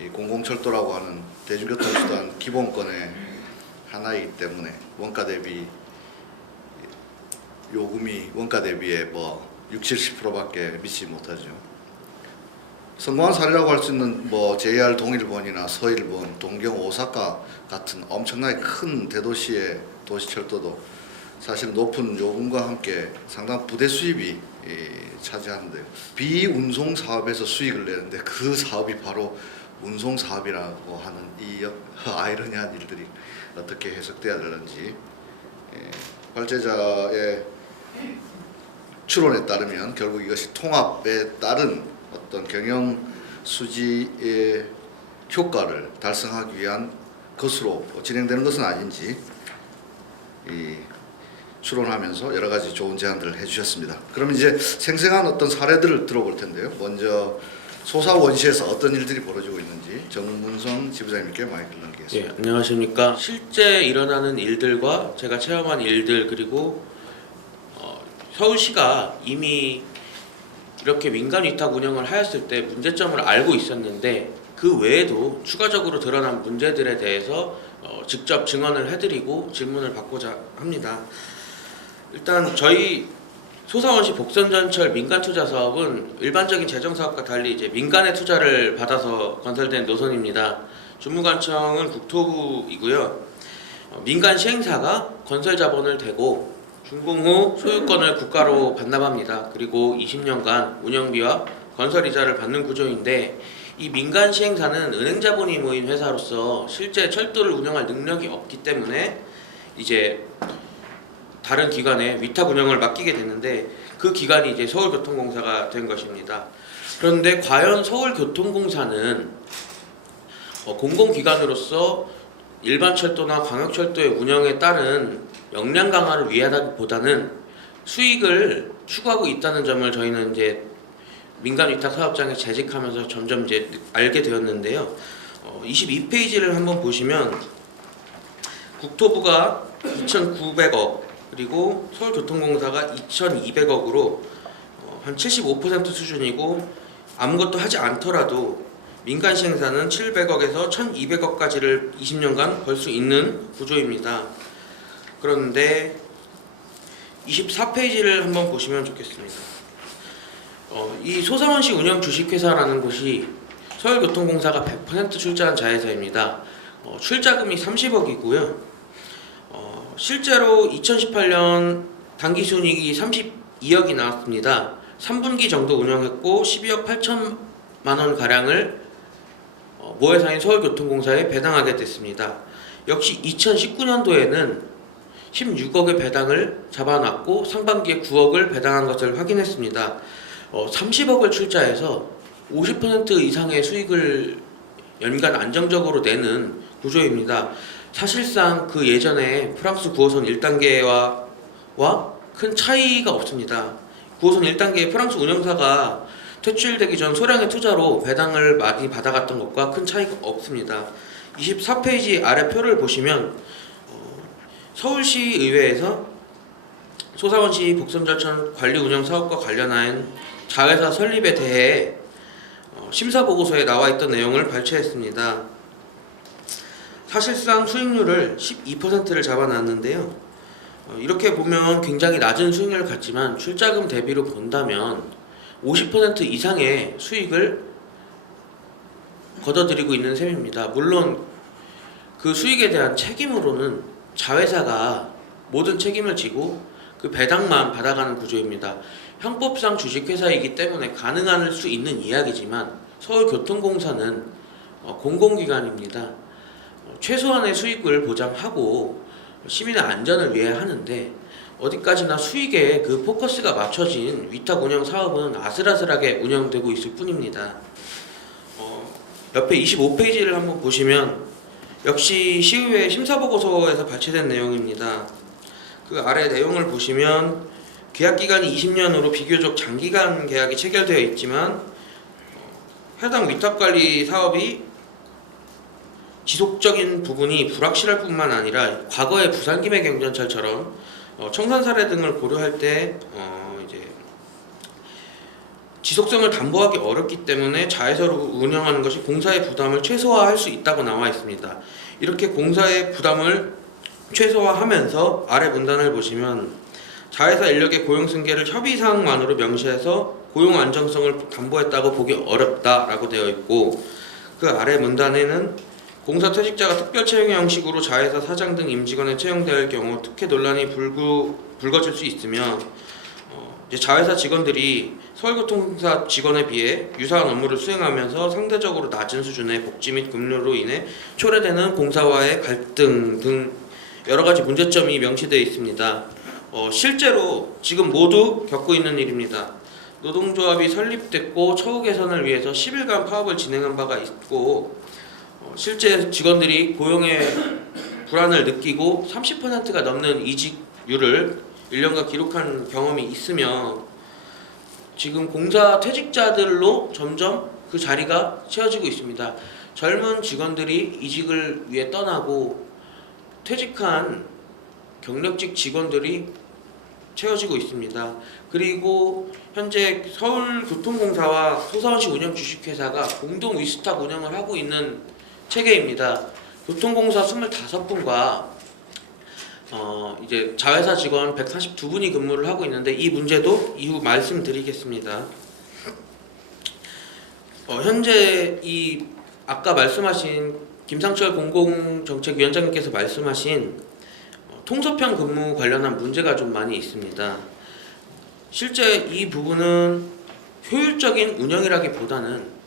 이 공공철도라고 하는 대중교통수단 기본권의 하나이기 때문에 원가 대비 요금이 원가 대비에 뭐 60~70%밖에 미치지 못하죠. 성공한 사례라고 할 수 있는 뭐 JR 동일본이나 서일본, 동경, 오사카 같은 엄청나게 큰 대도시의 도시철도도 사실 높은 요금과 함께 상당 부대 수입이 차지하는데요. 비운송 사업에서 수익을 내는데 그 사업이 바로 운송 사업이라고 하는 이 아이러니한 일들이 어떻게 해석돼야 되는지 발제자의 추론에 따르면 결국 이것이 통합에 따른 어떤 경영 수지의 효과를 달성하기 위한 것으로 진행되는 것은 아닌지 추론하면서 여러 가지 좋은 제안들을 해주셨습니다. 그럼 이제 생생한 어떤 사례들을 들어볼 텐데요. 먼저 소사원시에서 어떤 일들이 벌어지고 있는지 정문성 지부장님께 마이크를 넘기겠습니다. 예, 안녕하십니까. 실제 일어나는 일들과 제가 체험한 일들 그리고 서울시가 이미 이렇게 민간 위탁 운영을 하였을 때 문제점을 알고 있었는데 그 외에도 추가적으로 드러난 문제들에 대해서 직접 증언을 해드리고 질문을 받고자 합니다. 일단 저희 소사원시 복선전철 민간투자 사업은 일반적인 재정사업과 달리 이제 민간의 투자를 받아서 건설된 노선입니다. 주무관청은 국토부이고요. 민간 시행사가 건설 자본을 대고 준공 후 소유권을 국가로 반납합니다. 그리고 20년간 운영비와 건설 이자를 받는 구조인데 이 민간 시행사는 은행 자본이 모인 회사로서 실제 철도를 운영할 능력이 없기 때문에 이제 다른 기관에 위탁 운영을 맡기게 됐는데 그 기관이 이제 서울교통공사가 된 것입니다. 그런데 과연 서울교통공사는 공공기관으로서 일반 철도나 광역철도의 운영에 따른 역량 강화를 위하다기보다는 수익을 추구하고 있다는 점을 저희는 이제 민간 위탁 사업장에 재직하면서 점점 이제 알게 되었는데요. 22페이지를 한번 보시면 국토부가 2,900억 그리고 서울교통공사가 2,200억으로 한 75% 수준이고 아무것도 하지 않더라도 민간 시행사는 700억에서 1,200억까지를 20년간 벌 수 있는 구조입니다. 그런데 24페이지를 한번 보시면 좋겠습니다. 이 소사원시 운영 주식회사라는 곳이 서울교통공사가 100% 출자한 자회사입니다. 출자금이 30억이고요. 실제로 2018년 당기순이익이 32억이 나왔습니다. 3분기 정도 운영했고 12억 8천만 원 가량을 모회사인 서울교통공사에 배당하게 됐습니다. 역시 2019년도에는 16억의 배당을 잡아놨고 상반기에 9억을 배당한 것을 확인했습니다. 30억을 출자해서 50% 이상의 수익을 연간 안정적으로 내는 구조입니다. 사실상 그 예전에 프랑스 9호선 1단계와 큰 차이가 없습니다. 9호선 1단계의 프랑스 운영사가 퇴출되기 전 소량의 투자로 배당을 많이 받아갔던 것과 큰 차이가 없습니다. 24페이지 아래 표를 보시면 서울시의회에서 소사원시 복선전철 관리 운영 사업과 관련한 자회사 설립에 대해 심사보고서에 나와 있던 내용을 발췌했습니다. 사실상 수익률을 12%를 잡아놨는데요. 이렇게 보면 굉장히 낮은 수익률 같지만 출자금 대비로 본다면 50% 이상의 수익을 거둬들이고 있는 셈입니다. 물론 그 수익에 대한 책임으로는 자회사가 모든 책임을 지고 그 배당만 받아가는 구조입니다. 형법상 주식회사이기 때문에 가능할 수 있는 이야기지만 서울교통공사는 공공기관입니다. 최소한의 수익을 보장하고 시민의 안전을 위해 하는데 어디까지나 수익에 그 포커스가 맞춰진 위탁 운영 사업은 아슬아슬하게 운영되고 있을 뿐입니다. 옆에 25페이지를 한번 보시면 역시 시의회 심사보고서에서 발췌된 내용입니다. 그 아래 내용을 보시면 계약기간이 20년으로 비교적 장기간 계약이 체결되어 있지만 해당 위탁관리 사업이 지속적인 부분이 불확실할 뿐만 아니라 과거의 부산김해 경전철처럼 청산 사례 등을 고려할 때 이제 지속성을 담보하기 어렵기 때문에 자회사로 운영하는 것이 공사의 부담을 최소화할 수 있다고 나와 있습니다. 이렇게 공사의 부담을 최소화하면서 아래 문단을 보시면 자회사 인력의 고용 승계를 협의사항만으로 명시해서 고용 안정성을 담보했다고 보기 어렵다라고 되어 있고 그 아래 문단에는 공사 퇴직자가 특별 채용 형식으로 자회사 사장 등 임직원에 채용될 경우 특혜 논란이 불거질 수 있으며 이제 자회사 직원들이 서울교통공사 직원에 비해 유사한 업무를 수행하면서 상대적으로 낮은 수준의 복지 및 급료로 인해 초래되는 공사와의 갈등 등 여러 가지 문제점이 명시되어 있습니다. 실제로 지금 모두 겪고 있는 일입니다. 노동조합이 설립됐고 처우 개선을 위해서 10일간 파업을 진행한 바가 있고 실제 직원들이 고용의 불안을 느끼고 30%가 넘는 이직률을 1년간 기록한 경험이 있으며 지금 공사 퇴직자들로 점점 그 자리가 채워지고 있습니다. 젊은 직원들이 이직을 위해 떠나고 퇴직한 경력직 직원들이 채워지고 있습니다. 그리고 현재 서울교통공사와 소사원시 운영 주식회사가 공동 위스탁 운영을 하고 있는 체계입니다. 교통공사 25분과 이제 자회사 직원 142분이 근무를 하고 있는데 이 문제도 이후 말씀드리겠습니다. 현재 이 아까 말씀하신 김상철 공공정책위원장님께서 말씀하신 통서편 근무 관련한 문제가 좀 많이 있습니다. 실제 이 부분은 효율적인 운영이라기보다는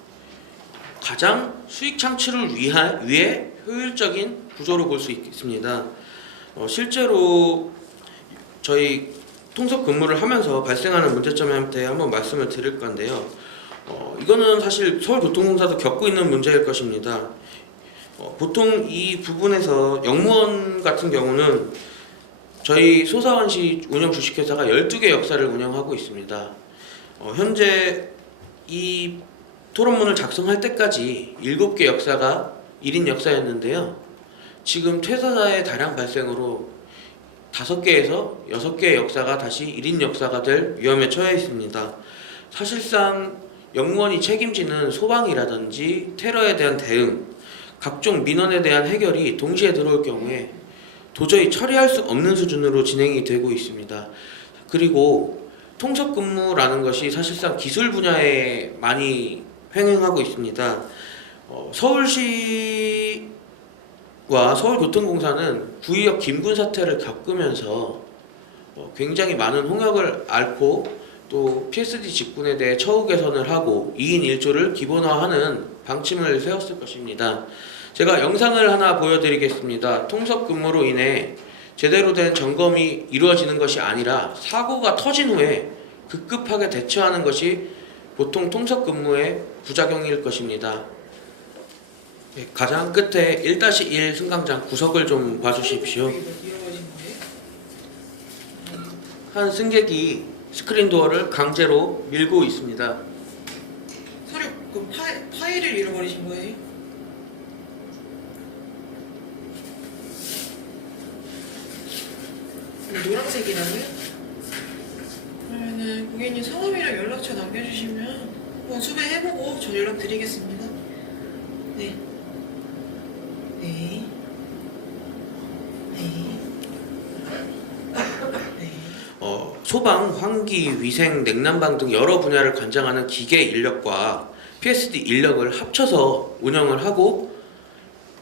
가장 수익 창출을 위해 효율적인 구조로 볼 수 있습니다. 실제로 저희 통섭 근무를 하면서 발생하는 문제점에 대해 한번 말씀을 드릴 건데요. 이거는 사실 서울교통공사도 겪고 있는 문제일 것입니다. 보통 이 부분에서 영무원 같은 경우는 저희 소사원시 운영 주식회사가 12개 역사를 운영하고 있습니다. 현재 이 토론문을 작성할 때까지 7개 역사가 1인 역사였는데요. 지금 퇴사자의 다량 발생으로 5개에서 6개의 역사가 다시 1인 역사가 될 위험에 처해 있습니다. 사실상 영무원이 책임지는 소방이라든지 테러에 대한 대응, 각종 민원에 대한 해결이 동시에 들어올 경우에 도저히 처리할 수 없는 수준으로 진행이 되고 있습니다. 그리고 통섭근무라는 것이 사실상 기술 분야에 많이 횡행하고 있습니다. 서울시와 서울교통공사는 구의역 김군 사태를 겪으면서 굉장히 많은 홍역을 앓고 또 PSD 직군에 대해 처우 개선을 하고 2인 1조를 기본화하는 방침을 세웠을 것입니다. 제가 영상을 하나 보여드리겠습니다. 통섭 근무로 인해 제대로 된 점검이 이루어지는 것이 아니라 사고가 터진 후에 급급하게 대처하는 것이 보통 통섭 근무의 부작용일 것입니다. 가장 끝에 1-1 승강장 구석을 좀 봐주십시오. 한 승객이 스크린 도어를 강제로 밀고 있습니다. 서류 그 파일을 잃어버리신 거예요? 노란색이라고요? 그러면은 고객님 성함이랑 연락처 남겨주시면 한번 수배해보고 저 연락 드리겠습니다. 네. 네. 네. 네. 소방, 환기, 위생, 냉난방 등 여러 분야를 관장하는 기계 인력과 PSD 인력을 합쳐서 운영을 하고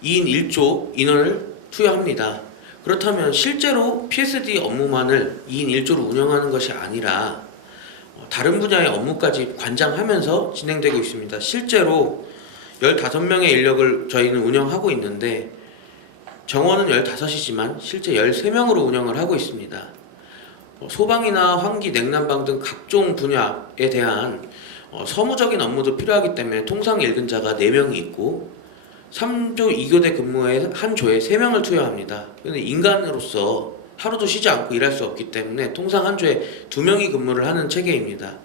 2인 1조 인원을 투여합니다. 그렇다면 실제로 PSD 업무만을 2인 1조로 운영하는 것이 아니라 다른 분야의 업무까지 관장하면서 진행되고 있습니다. 실제로 15명의 인력을 저희는 운영하고 있는데 정원은 15이지만 실제 13명으로 운영을 하고 있습니다. 소방이나 환기, 냉난방 등 각종 분야에 대한 서무적인 업무도 필요하기 때문에 통상 일근자가 4명이 있고 3조 2교대 근무에 한 조에 3명을 투여합니다. 근데 인간으로서 하루도 쉬지 않고 일할 수 없기 때문에 통상 한 조에 2명이 근무를 하는 체계입니다.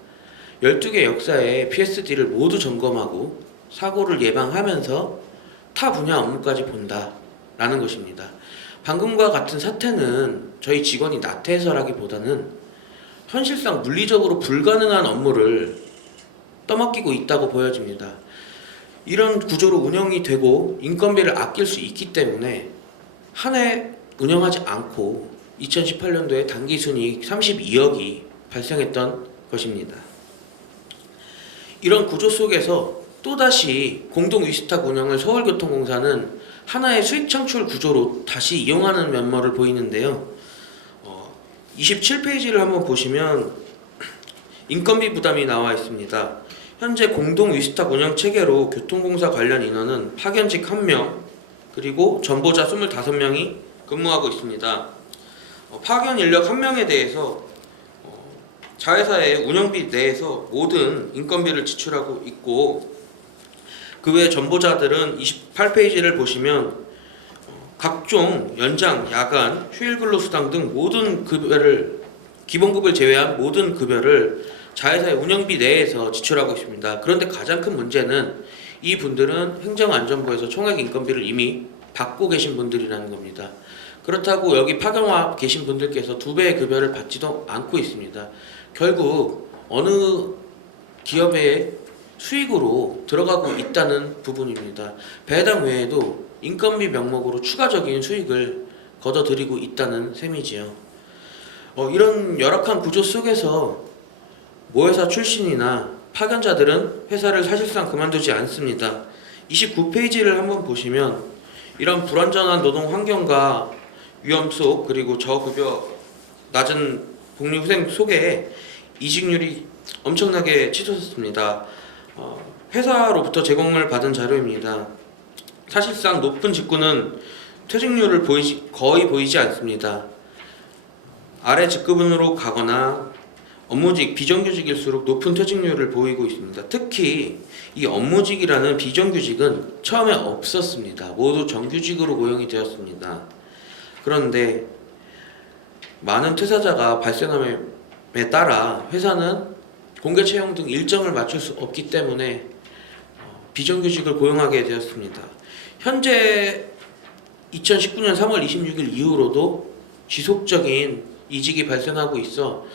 12개 역사의 PSD를 모두 점검하고 사고를 예방하면서 타 분야 업무까지 본다라는 것입니다. 방금과 같은 사태는 저희 직원이 나태해서라기보다는 현실상 물리적으로 불가능한 업무를 떠맡기고 있다고 보여집니다. 이런 구조로 운영이 되고 인건비를 아낄 수 있기 때문에 한 해 운영하지 않고 2018년도에 단기순이익 32억이 발생했던 것입니다. 이런 구조 속에서 또다시 공동위스탁 운영을 서울교통공사는 하나의 수익 창출 구조로 다시 이용하는 면모를 보이는데요. 27페이지를 한번 보시면 인건비 부담이 나와 있습니다. 현재 공동위스탁 운영 체계로 교통공사 관련 인원은 파견직 1명 그리고 전보자 25명이 근무하고 있습니다. 파견 인력 1명에 대해서 자회사의 운영비 내에서 모든 인건비를 지출하고 있고 그 외 전보자들은 28페이지를 보시면 각종 연장, 야간, 휴일 근로수당 등 모든 급여를 기본급을 제외한 모든 급여를 자회사의 운영비 내에서 지출하고 있습니다. 그런데 가장 큰 문제는 이 분들은 행정안전부에서 총액 인건비를 이미 받고 계신 분들이라는 겁니다. 그렇다고 여기 파견 와 계신 분들께서 2배의 급여를 받지도 않고 있습니다. 결국 어느 기업의 수익으로 들어가고 있다는 부분입니다. 배당 외에도 인건비 명목으로 추가적인 수익을 거둬들이고 있다는 셈이지요. 이런 열악한 구조 속에서 모회사 출신이나 파견자들은 회사를 사실상 그만두지 않습니다. 29페이지를 한번 보시면 이런 불안전한 노동 환경과 위험 속 그리고 저급여 낮은 복리후생 속에 이직률이 엄청나게 치솟았습니다. 회사로부터 제공을 받은 자료입니다. 사실상 높은 직군은 퇴직률을 거의 보이지 않습니다. 아래 직급으로 가거나 업무직, 비정규직일수록 높은 퇴직률을 보이고 있습니다. 특히 이 업무직이라는 비정규직은 처음에 없었습니다. 모두 정규직으로 고용이 되었습니다. 그런데 많은 퇴사자가 발생함에 따라 회사는 공개 채용 등 일정을 맞출 수 없기 때문에 비정규직을 고용하게 되었습니다. 현재 2019년 3월 26일 이후로도 지속적인 이직이 발생하고 있어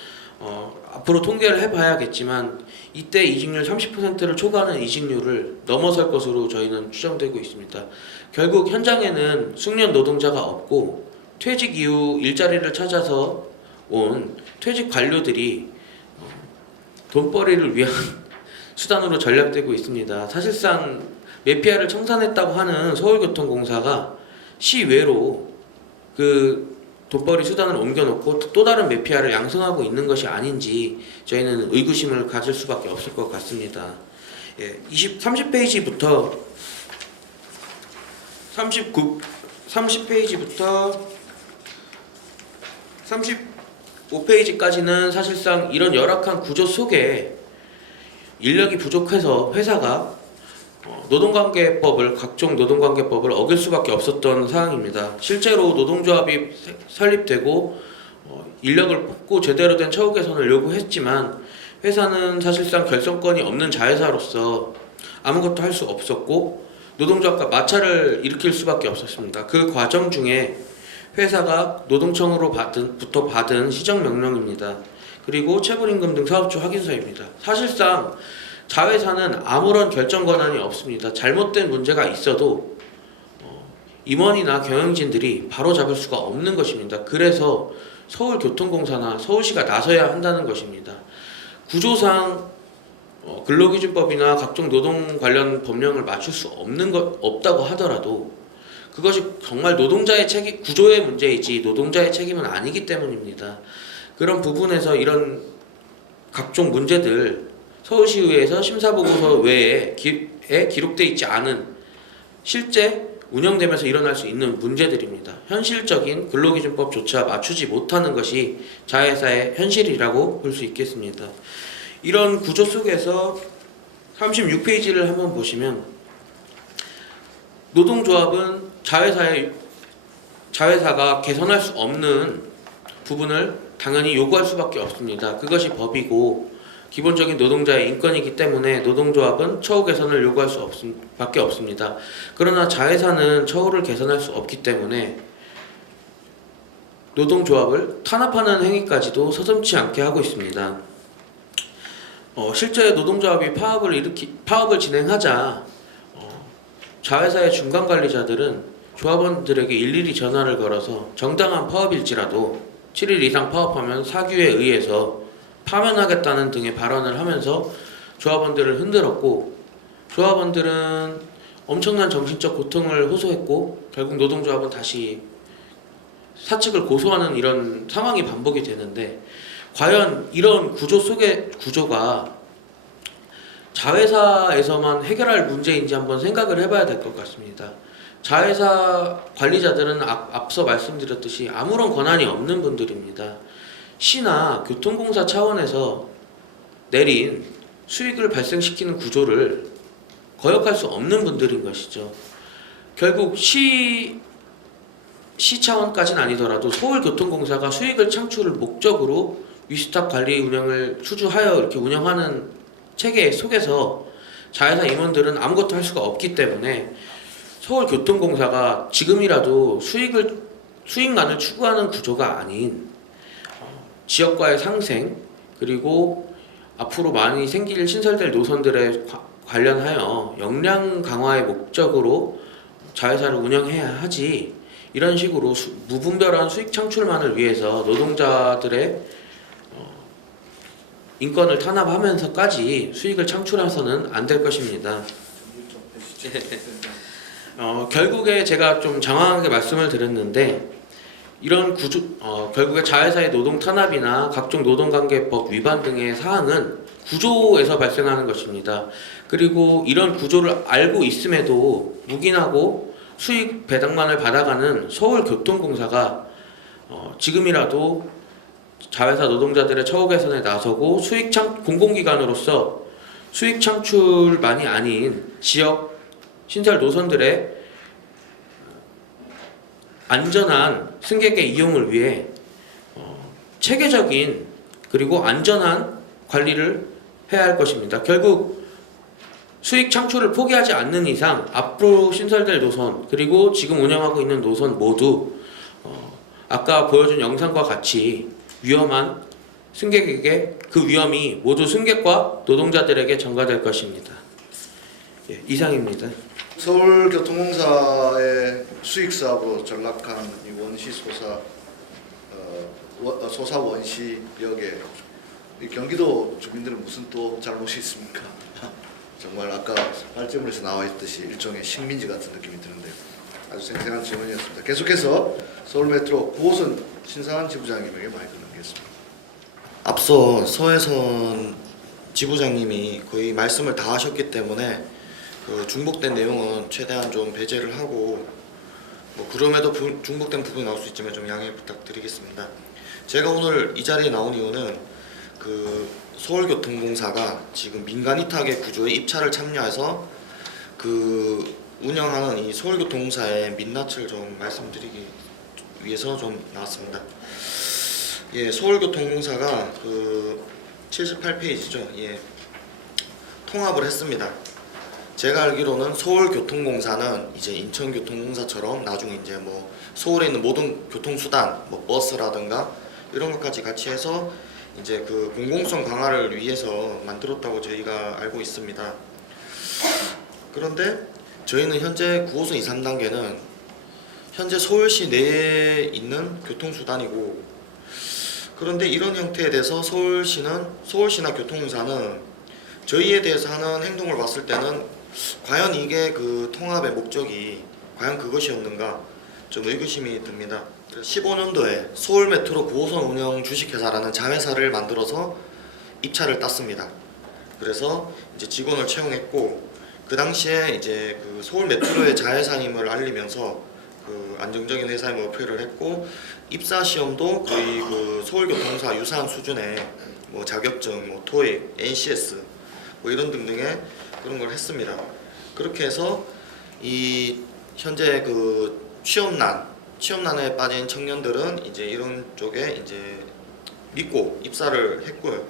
앞으로 통계를 해봐야겠지만 이때 이직률 30%를 초과하는 이직률을 넘어설 것으로 저희는 추정되고 있습니다. 결국 현장에는 숙련 노동자가 없고 퇴직 이후 일자리를 찾아서 온 퇴직 관료들이 돈벌이를 위한 수단으로 전략되고 있습니다. 사실상 매피아를 청산했다고 하는 서울교통공사가 시외로 그 돈벌이 수단을 옮겨놓고 또 다른 매피아를 양성하고 있는 것이 아닌지 저희는 의구심을 가질 수밖에 없을 것 같습니다. 30페이지부터 30페이지부터 35페이지까지는 사실상 이런 열악한 구조 속에 인력이 부족해서 회사가 노동관계법을 각종 노동관계법을 어길 수밖에 없었던 상황입니다. 실제로 노동조합이 설립되고 인력을 뽑고 제대로 된 처우 개선을 요구했지만 회사는 사실상 결정권이 없는 자회사로서 아무것도 할 수 없었고 노동조합과 마찰을 일으킬 수밖에 없었습니다. 그 과정 중에 회사가 노동청으로부터 받은 시정명령입니다. 그리고 체불임금 등 사업주 확인서입니다. 사실상 자회사는 아무런 결정 권한이 없습니다. 잘못된 문제가 있어도 임원이나 경영진들이 바로잡을 수가 없는 것입니다. 그래서 서울교통공사나 서울시가 나서야 한다는 것입니다. 구조상 근로기준법이나 각종 노동 관련 법령을 맞출 수 없다고 하더라도 그것이 정말 노동자의 책임, 구조의 문제이지 노동자의 책임은 아니기 때문입니다. 그런 부분에서 이런 각종 문제들 서울시의회에서 심사보고서 외에 기록돼 있지 않은 실제 운영되면서 일어날 수 있는 문제들입니다. 현실적인 근로기준법조차 맞추지 못하는 것이 자회사의 현실이라고 볼 수 있겠습니다. 이런 구조 속에서 36페이지를 한번 보시면 노동조합은 자회사가 개선할 수 없는 부분을 당연히 요구할 수밖에 없습니다. 그것이 법이고 기본적인 노동자의 인권이기 때문에 노동조합은 처우 개선을 요구할 수밖에 없습니다. 그러나 자회사는 처우를 개선할 수 없기 때문에 노동조합을 탄압하는 행위까지도 서슴지 않게 하고 있습니다. 실제 노동조합이 파업을 진행하자 자회사의 중간 관리자들은 조합원들에게 일일이 전화를 걸어서 정당한 파업일지라도 7일 이상 파업하면 사규에 의해서 파면하겠다는 등의 발언을 하면서 조합원들을 흔들었고, 조합원들은 엄청난 정신적 고통을 호소했고 결국 노동조합은 다시 사측을 고소하는 이런 상황이 반복이 되는데, 과연 이런 구조가 자회사에서만 해결할 문제인지 한번 생각을 해봐야 될 것 같습니다. 자회사 관리자들은 앞서 말씀드렸듯이 아무런 권한이 없는 분들입니다. 시나 교통공사 차원에서 내린 수익을 발생시키는 구조를 거역할 수 없는 분들인 것이죠. 결국 시 차원까지는 아니더라도 서울교통공사가 수익을 창출을 목적으로 위스탁 관리 운영을 추주하여 이렇게 운영하는 체계 속에서 자회사 임원들은 아무것도 할 수가 없기 때문에 서울교통공사가 지금이라도 수익만을 추구하는 구조가 아닌 지역과의 상생, 그리고 앞으로 많이 신설될 노선들에 관련하여 역량 강화의 목적으로 자회사를 운영해야 하지, 이런 식으로 무분별한 수익 창출만을 위해서 노동자들의 인권을 탄압하면서까지 수익을 창출해서는 안 될 것입니다. 결국에 제가 좀 장황하게 말씀을 드렸는데, 이런 결국에 자회사의 노동 탄압이나 각종 노동관계법 위반 등의 사항은 구조에서 발생하는 것입니다. 그리고 이런 구조를 알고 있음에도 묵인하고 수익 배당만을 받아가는 서울교통공사가 지금이라도 자회사 노동자들의 처우 개선에 나서고 공공기관으로서 수익 창출만이 아닌 지역 신설 노선들의 안전한 승객의 이용을 위해 체계적인 그리고 안전한 관리를 해야 할 것입니다. 결국 수익 창출을 포기하지 않는 이상 앞으로 신설될 노선, 그리고 지금 운영하고 있는 노선 모두 아까 보여준 영상과 같이 위험한 승객에게 그 위험이 모두 승객과 노동자들에게 전가될 것입니다. 이상입니다. 서울교통공사의 수익사업으로 전락한 이 원시 소사 원시역에 이 경기도 주민들은 무슨 또 잘못이 있습니까? 정말 아까 말씀에서 나와 있듯이 일종의 식민지 같은 느낌이 드는데요. 아주 생생한 질문이었습니다. 계속해서 서울메트로 9호선 신상한 지부장님에게 마이크를 넘기겠습니다. 앞서 서해선 지부장님이 거의 말씀을 다 하셨기 때문에 그 중복된 내용은 최대한 좀 배제를 하고, 뭐 그럼에도 중복된 부분이 나올 수 있지만 좀 양해 부탁드리겠습니다. 제가 오늘 이 자리에 나온 이유는 그 서울교통공사가 지금 민간 위탁의 구조에 입찰을 참여해서 그 운영하는 이 서울교통공사의 민낯을 좀 말씀드리기 위해서 좀 나왔습니다. 예, 서울교통공사가 그 78페이지죠. 예, 통합을 했습니다. 제가 알기로는 서울교통공사는 이제 인천교통공사처럼 나중에 이제 뭐 서울에 있는 모든 교통수단, 뭐 버스라든가 이런 것까지 같이 해서 이제 그 공공성 강화를 위해서 만들었다고 저희가 알고 있습니다. 그런데 저희는 현재 9호선 2, 3단계는 현재 서울시 내에 있는 교통수단이고, 그런데 이런 형태에 대해서 서울시나 교통공사는 저희에 대해서 하는 행동을 봤을 때는 과연 이게 그 통합의 목적이 과연 그것이었는가 좀 의구심이 듭니다. 15년도에 서울메트로 9호선 운영 주식회사라는 자회사를 만들어서 입찰을 땄습니다. 그래서 이제 직원을 채용했고 그 당시에 이제 그 서울메트로의 자회사임을 알리면서 그 안정적인 회사임을 어필을 했고 입사 시험도 거의 그 서울교통사 유사한 수준의 뭐 자격증, 뭐 토익, NCS 뭐 이런 등등의 그런 걸 했습니다. 그렇게 해서 이 현재 그 취업난에 빠진 청년들은 이제 이런 쪽에 이제 믿고 입사를 했고요.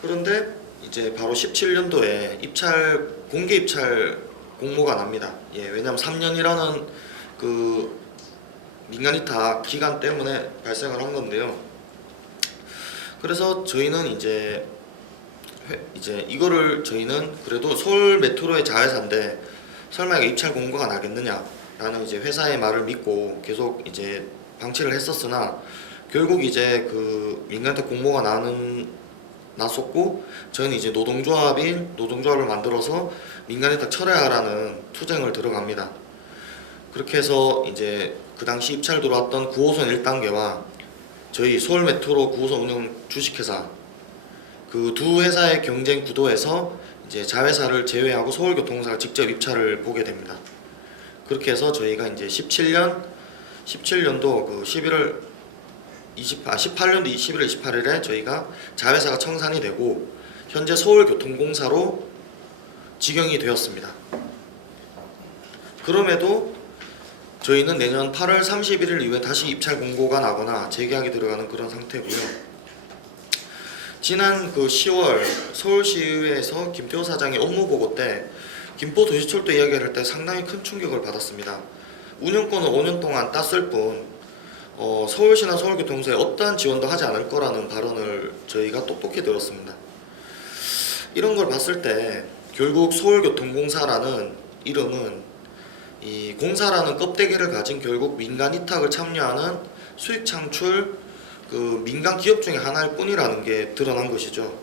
그런데 이제 바로 17년도에 공개 입찰 공모가 납니다. 예, 왜냐하면 3년이라는 그 민간 위탁 기간 때문에 발생을 한 건데요. 그래서 저희는 이제 이거를 저희는 그래도 서울 메트로의 자회사인데 설마 이게 입찰 공고가 나겠느냐라는 이제 회사의 말을 믿고 계속 이제 방치를 했었으나 결국 이제 그 민간 위탁 공모가 났었고 저희는 이제 노동조합을 만들어서 민간 위탁 철회하라는 투쟁을 들어갑니다. 그렇게 해서 이제 그 당시 입찰 들어왔던 9호선 1단계와 저희 서울 메트로 9호선 운영 주식회사 그 두 회사의 경쟁 구도에서 이제 자회사를 제외하고 서울교통공사가 직접 입찰을 보게 됩니다. 그렇게 해서 저희가 이제 17년도 그 18년도 11월 28일에 저희가 자회사가 청산이 되고 현재 서울교통공사로 직영이 되었습니다. 그럼에도 저희는 내년 8월 31일 이후에 다시 입찰 공고가 나거나 재계약이 들어가는 그런 상태고요. 지난 그 10월 서울시의회에서 김태호 사장이 업무 보고 때 김포도시철도 이야기를 할 때 상당히 큰 충격을 받았습니다. 운영권을 5년 동안 땄을 뿐 서울시나 서울교통공사에 어떠한 지원도 하지 않을 거라는 발언을 저희가 똑똑히 들었습니다. 이런 걸 봤을 때 결국 서울교통공사라는 이름은 이 공사라는 껍데기를 가진 결국 민간 위탁을 참여하는 수익 창출 그 민간 기업 중에 하나일 뿐이라는 게 드러난 것이죠.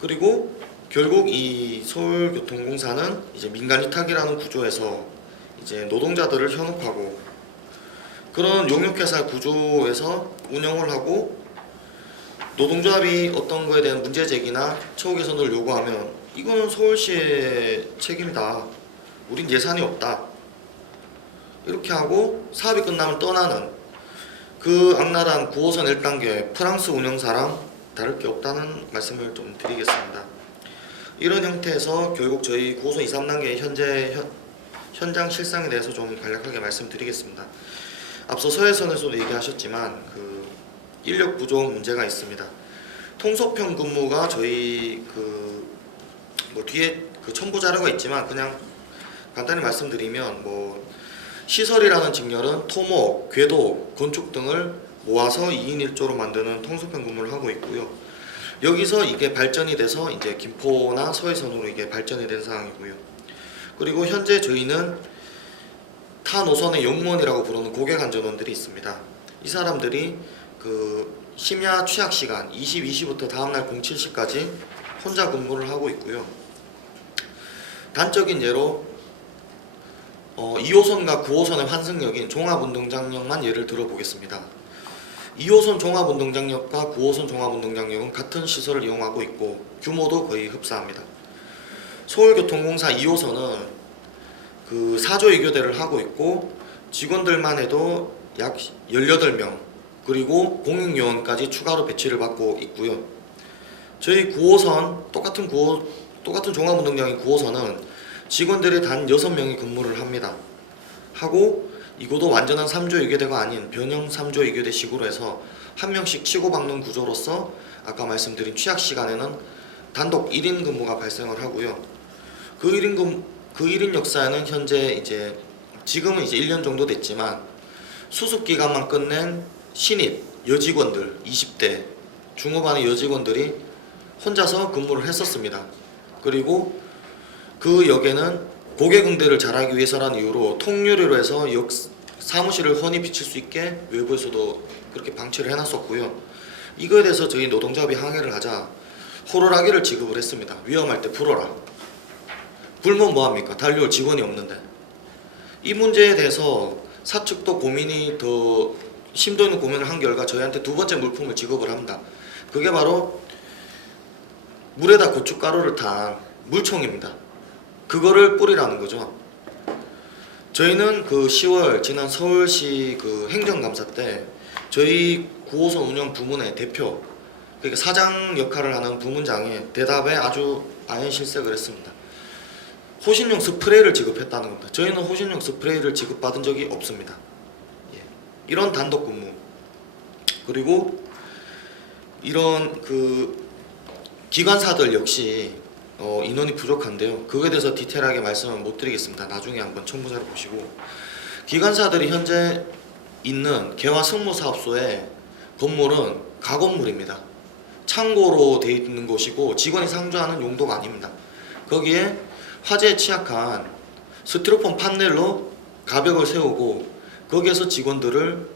그리고 결국 이 서울교통공사는 이제 민간 위탁이라는 구조에서 이제 노동자들을 현혹하고 그런 용역회사 구조에서 운영을 하고 노동조합이 어떤 거에 대한 문제 제기나 처우 개선을 요구하면 이거는 서울시의 책임이다. 우린 예산이 없다. 이렇게 하고 사업이 끝나면 떠나는 그 악랄한 9호선 1단계 프랑스 운영사랑 다를 게 없다는 말씀을 좀 드리겠습니다. 이런 형태에서 결국 저희 9호선 2, 3단계의 현장 실상에 대해서 좀 간략하게 말씀드리겠습니다. 앞서 서해선에서도 얘기하셨지만 그 인력 부족 문제가 있습니다. 통소평 근무가 저희 뭐 뒤에 그 첨부 자료가 있지만 그냥 간단히 말씀드리면 뭐 시설이라는 직렬은 토목, 궤도, 건축 등을 모아서 2인 1조로 만드는 통소평 근무를 하고 있고요. 여기서 이게 발전이 돼서 이제 김포나 서해선으로 이게 발전이 된 상황이고요. 그리고 현재 저희는 타 노선의 영무원이라고 부르는 고객 안전원들이 있습니다. 이 사람들이 그 심야 취약 시간 22시부터 다음날 07시까지 혼자 근무를 하고 있고요. 단적인 예로 2호선과 9호선의 환승역인 종합운동장역만 예를 들어보겠습니다. 2호선 종합운동장역과 9호선 종합운동장역은 같은 시설을 이용하고 있고 규모도 거의 흡사합니다. 서울교통공사 2호선은 그 4조 2교대를 하고 있고 직원들만 해도 약 18명 그리고 공익요원까지 추가로 배치를 받고 있고요. 저희 9호선 똑같은 종합운동장인 9호선은 직원들이 단 6명이 근무를 합니다. 하고 이곳도 완전한 3조 2교대가 아닌 변형 3조 2교대 식으로 해서 한 명씩 치고박는 구조로서 아까 말씀드린 취약 시간에는 단독 1인 근무가 발생을 하고요. 그 1인 역사에는 현재 지금은 1년 정도 됐지만 수습 기간만 끝낸 신입 여직원들 20대 중후반의 여직원들이 혼자서 근무를 했었습니다. 그리고 그 역에는 고객 응대를 잘하기 위해서라는 이유로 통유리로 해서 사무실을 훤히 비칠 수 있게 외부에서도 그렇게 방치를 해놨었고요. 이거에 대해서 저희 노동조합이 항의를 하자 호루라기를 지급을 했습니다. 위험할 때 불어라. 굶으면 뭐합니까? 달려올 직원이 없는데. 이 문제에 대해서 사측도 고민이 더 심도 있는 고민을 한 결과 저희한테 두 번째 물품을 지급을 합니다. 그게 바로 물에다 고춧가루를 탄 물총입니다. 그거를 뿌리라는 거죠. 저희는 그 10월 지난 서울시 그 행정감사 때 저희 9호선 운영 부문의 대표, 그러니까 사장 역할을 하는 부문장이 대답에 아주 아연실색을 했습니다. 호신용 스프레이를 지급했다는 겁니다. 저희는 호신용 스프레이를 지급받은 적이 없습니다. 예. 이런 단독 근무, 그리고 이런 그 기관사들 역시 인원이 부족한데요. 그거에 대해서 디테일하게 말씀은 못 드리겠습니다. 나중에 한번 첨부자를 보시고, 기관사들이 현재 있는 개화 승무사업소의 건물은 가건물입니다. 창고로 되어 있는 곳이고 직원이 상주하는 용도가 아닙니다. 거기에 화재에 취약한 스티로폼 판넬로 가벽을 세우고 거기에서 직원들을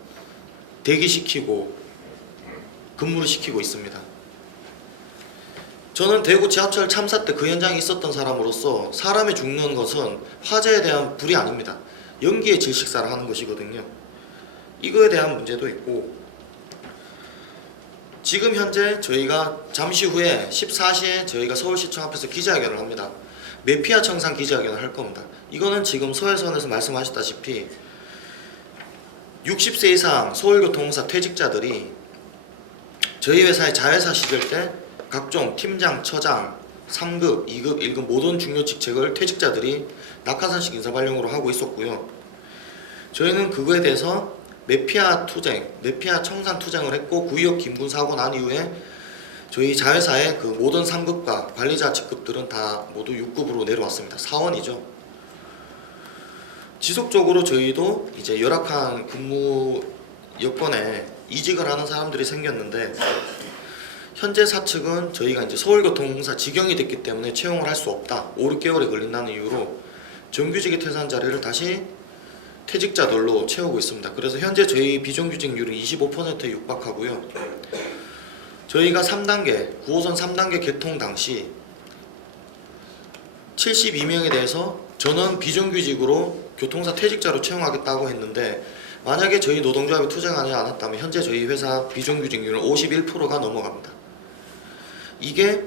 대기시키고 근무를 시키고 있습니다. 저는 대구 지하철 참사 때 그 현장에 있었던 사람으로서 사람이 죽는 것은 화재에 대한 불이 아닙니다. 연기의 질식사를 하는 것이거든요. 이거에 대한 문제도 있고, 지금 현재 저희가 잠시 후에 14시에 저희가 서울시청 앞에서 기자회견을 합니다. 메피아 청산 기자회견을 할 겁니다. 이거는 지금 서해선에서 말씀하셨다시피 60세 이상 서울교통공사 퇴직자들이 저희 회사의 자회사 시절 때 각종 팀장, 처장, 3급, 2급, 1급 모든 중요 직책을 퇴직자들이 낙하산식 인사발령으로 하고 있었고요. 저희는 그거에 대해서 메피아 투쟁, 메피아 청산 투쟁을 했고 9.25 김군 사고 난 이후에 저희 자회사의 그 모든 3급과 관리자 직급들은 다 모두 6급으로 내려왔습니다. 사원이죠. 지속적으로 저희도 이제 열악한 근무 여건에 이직을 하는 사람들이 생겼는데, 현재 사측은 저희가 이제 서울교통공사 직영이 됐기 때문에 채용을 할 수 없다, 5, 6개월이 걸린다는 이유로 정규직의 퇴산 자리를 다시 퇴직자들로 채우고 있습니다. 그래서 현재 저희 비정규직률이 25%에 육박하고요. 저희가 3단계, 9호선 3단계 개통 당시 72명에 대해서 전원 비정규직으로 교통사 퇴직자로 채용하겠다고 했는데, 만약에 저희 노동조합이 투쟁하지 않았다면 현재 저희 회사 비정규직률은 51%가 넘어갑니다. 이게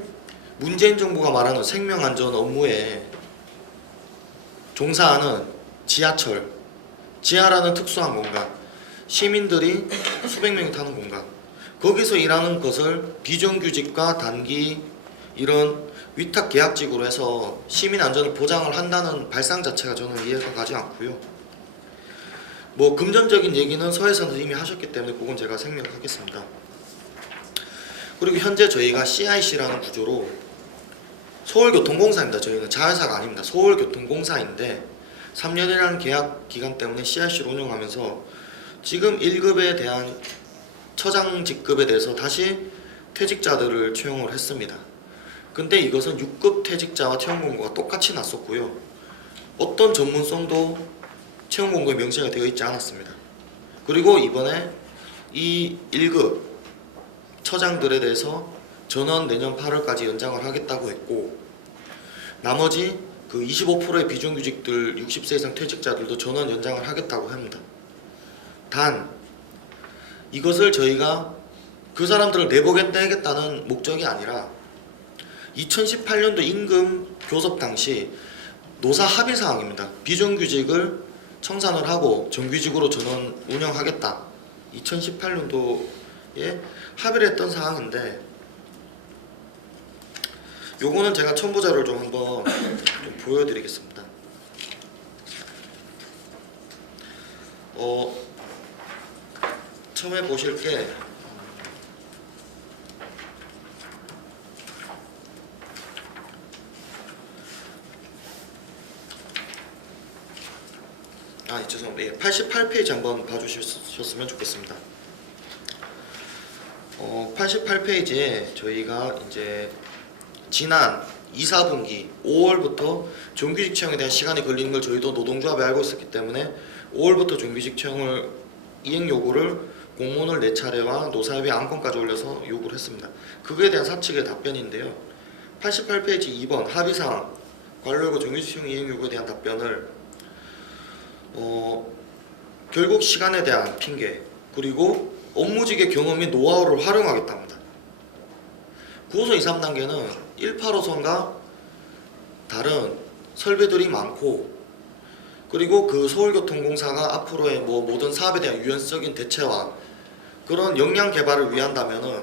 문재인 정부가 말하는 생명안전 업무에 종사하는 지하철, 지하라는 특수한 공간, 시민들이 수백 명이 타는 공간, 거기서 일하는 것을 비정규직과 단기 이런 위탁 계약직으로 해서 시민 안전을 보장을 한다는 발상 자체가 저는 이해가 가지 않고요. 뭐 금전적인 얘기는 서해선에서 이미 하셨기 때문에 그건 제가 생략하겠습니다. 그리고 현재 저희가 CIC라는 구조로 서울교통공사입니다. 저희는 자회사가 아닙니다. 서울교통공사인데 3년이라는 계약 기간 때문에 CIC를 운영하면서 지금 1급에 대한 처장 직급에 대해서 다시 퇴직자들을 채용을 했습니다. 근데 이것은 6급 퇴직자와 채용 공고가 똑같이 났었고요. 어떤 전문성도 채용 공고에 명시가 되어 있지 않았습니다. 그리고 이번에 이 1급 처장들에 대해서 전원 내년 8월까지 연장을 하겠다고 했고, 나머지 그 25%의 비정규직들 60세 이상 퇴직자들도 전원 연장을 하겠다고 합니다. 단 이것을 저희가 그 사람들을 내보겠다는 목적이 아니라 2018년도 임금 교섭 당시 노사 합의 사항입니다. 비정규직을 청산을 하고 정규직으로 전원 운영하겠다, 2018년도에 합의를 했던 사항인데, 요거는 제가 첨부자료를 좀 한번 좀 보여드리겠습니다. 처음에 보실 게 죄송합니다. 88페이지 한번 봐주셨으면 좋겠습니다. 88페이지에 저희가 이제 지난 2, 4분기 5월부터 정규직 채용에 대한 시간이 걸리는 걸 저희도 노동조합이 알고 있었기 때문에 5월부터 정규직 채용을 이행 요구를 공문을 4차례와 노사협의 안건까지 올려서 요구를 했습니다. 그거에 대한 사측의 답변인데요. 88페이지 2번 합의사항 관료고 정규직형 이행 요구에 대한 답변을 결국 시간에 대한 핑계 그리고 업무직의 경험 및 노하우를 활용하겠답니다. 9호선 2, 3단계는 1,8호선과 다른 설비들이 많고 그리고 그 서울교통공사가 앞으로의 모든 사업에 대한 유연적인 대체와 그런 역량 개발을 위한다면은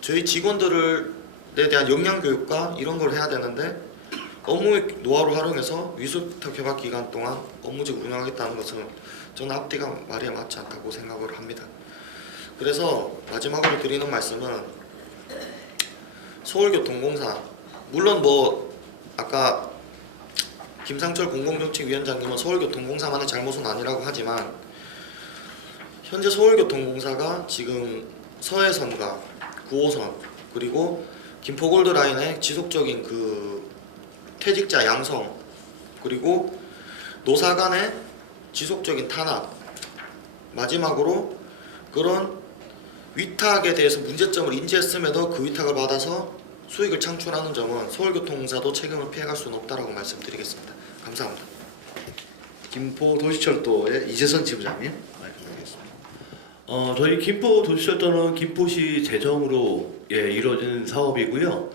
저희 직원들에 대한 역량 교육과 이런 걸 해야 되는데 업무 노하우를 활용해서 위수탁 개발 기간 동안 업무직 운영하겠다는 것은 저는 앞뒤가 말이 맞지 않다고 생각을 합니다. 그래서 마지막으로 드리는 말씀은 서울교통공사 물론 아까 김상철 공공정책위원장님은 서울교통공사만의 잘못은 아니라고 하지만 현재 서울교통공사가 지금 서해선과 9호선 그리고 김포골드라인의 지속적인 그 퇴직자 양성 그리고 노사 간의 지속적인 탄압 마지막으로 그런 위탁에 대해서 문제점을 인지했음에도 그 위탁을 받아서 수익을 창출하는 점은 서울교통공사도 책임을 피해갈 수는 없다라고 말씀드리겠습니다. 감사합니다. 김포도시철도의 이재선 지부장님 말씀드리겠습니다. 저희 김포도시철도는 김포시 재정으로 이루어진 사업이고요.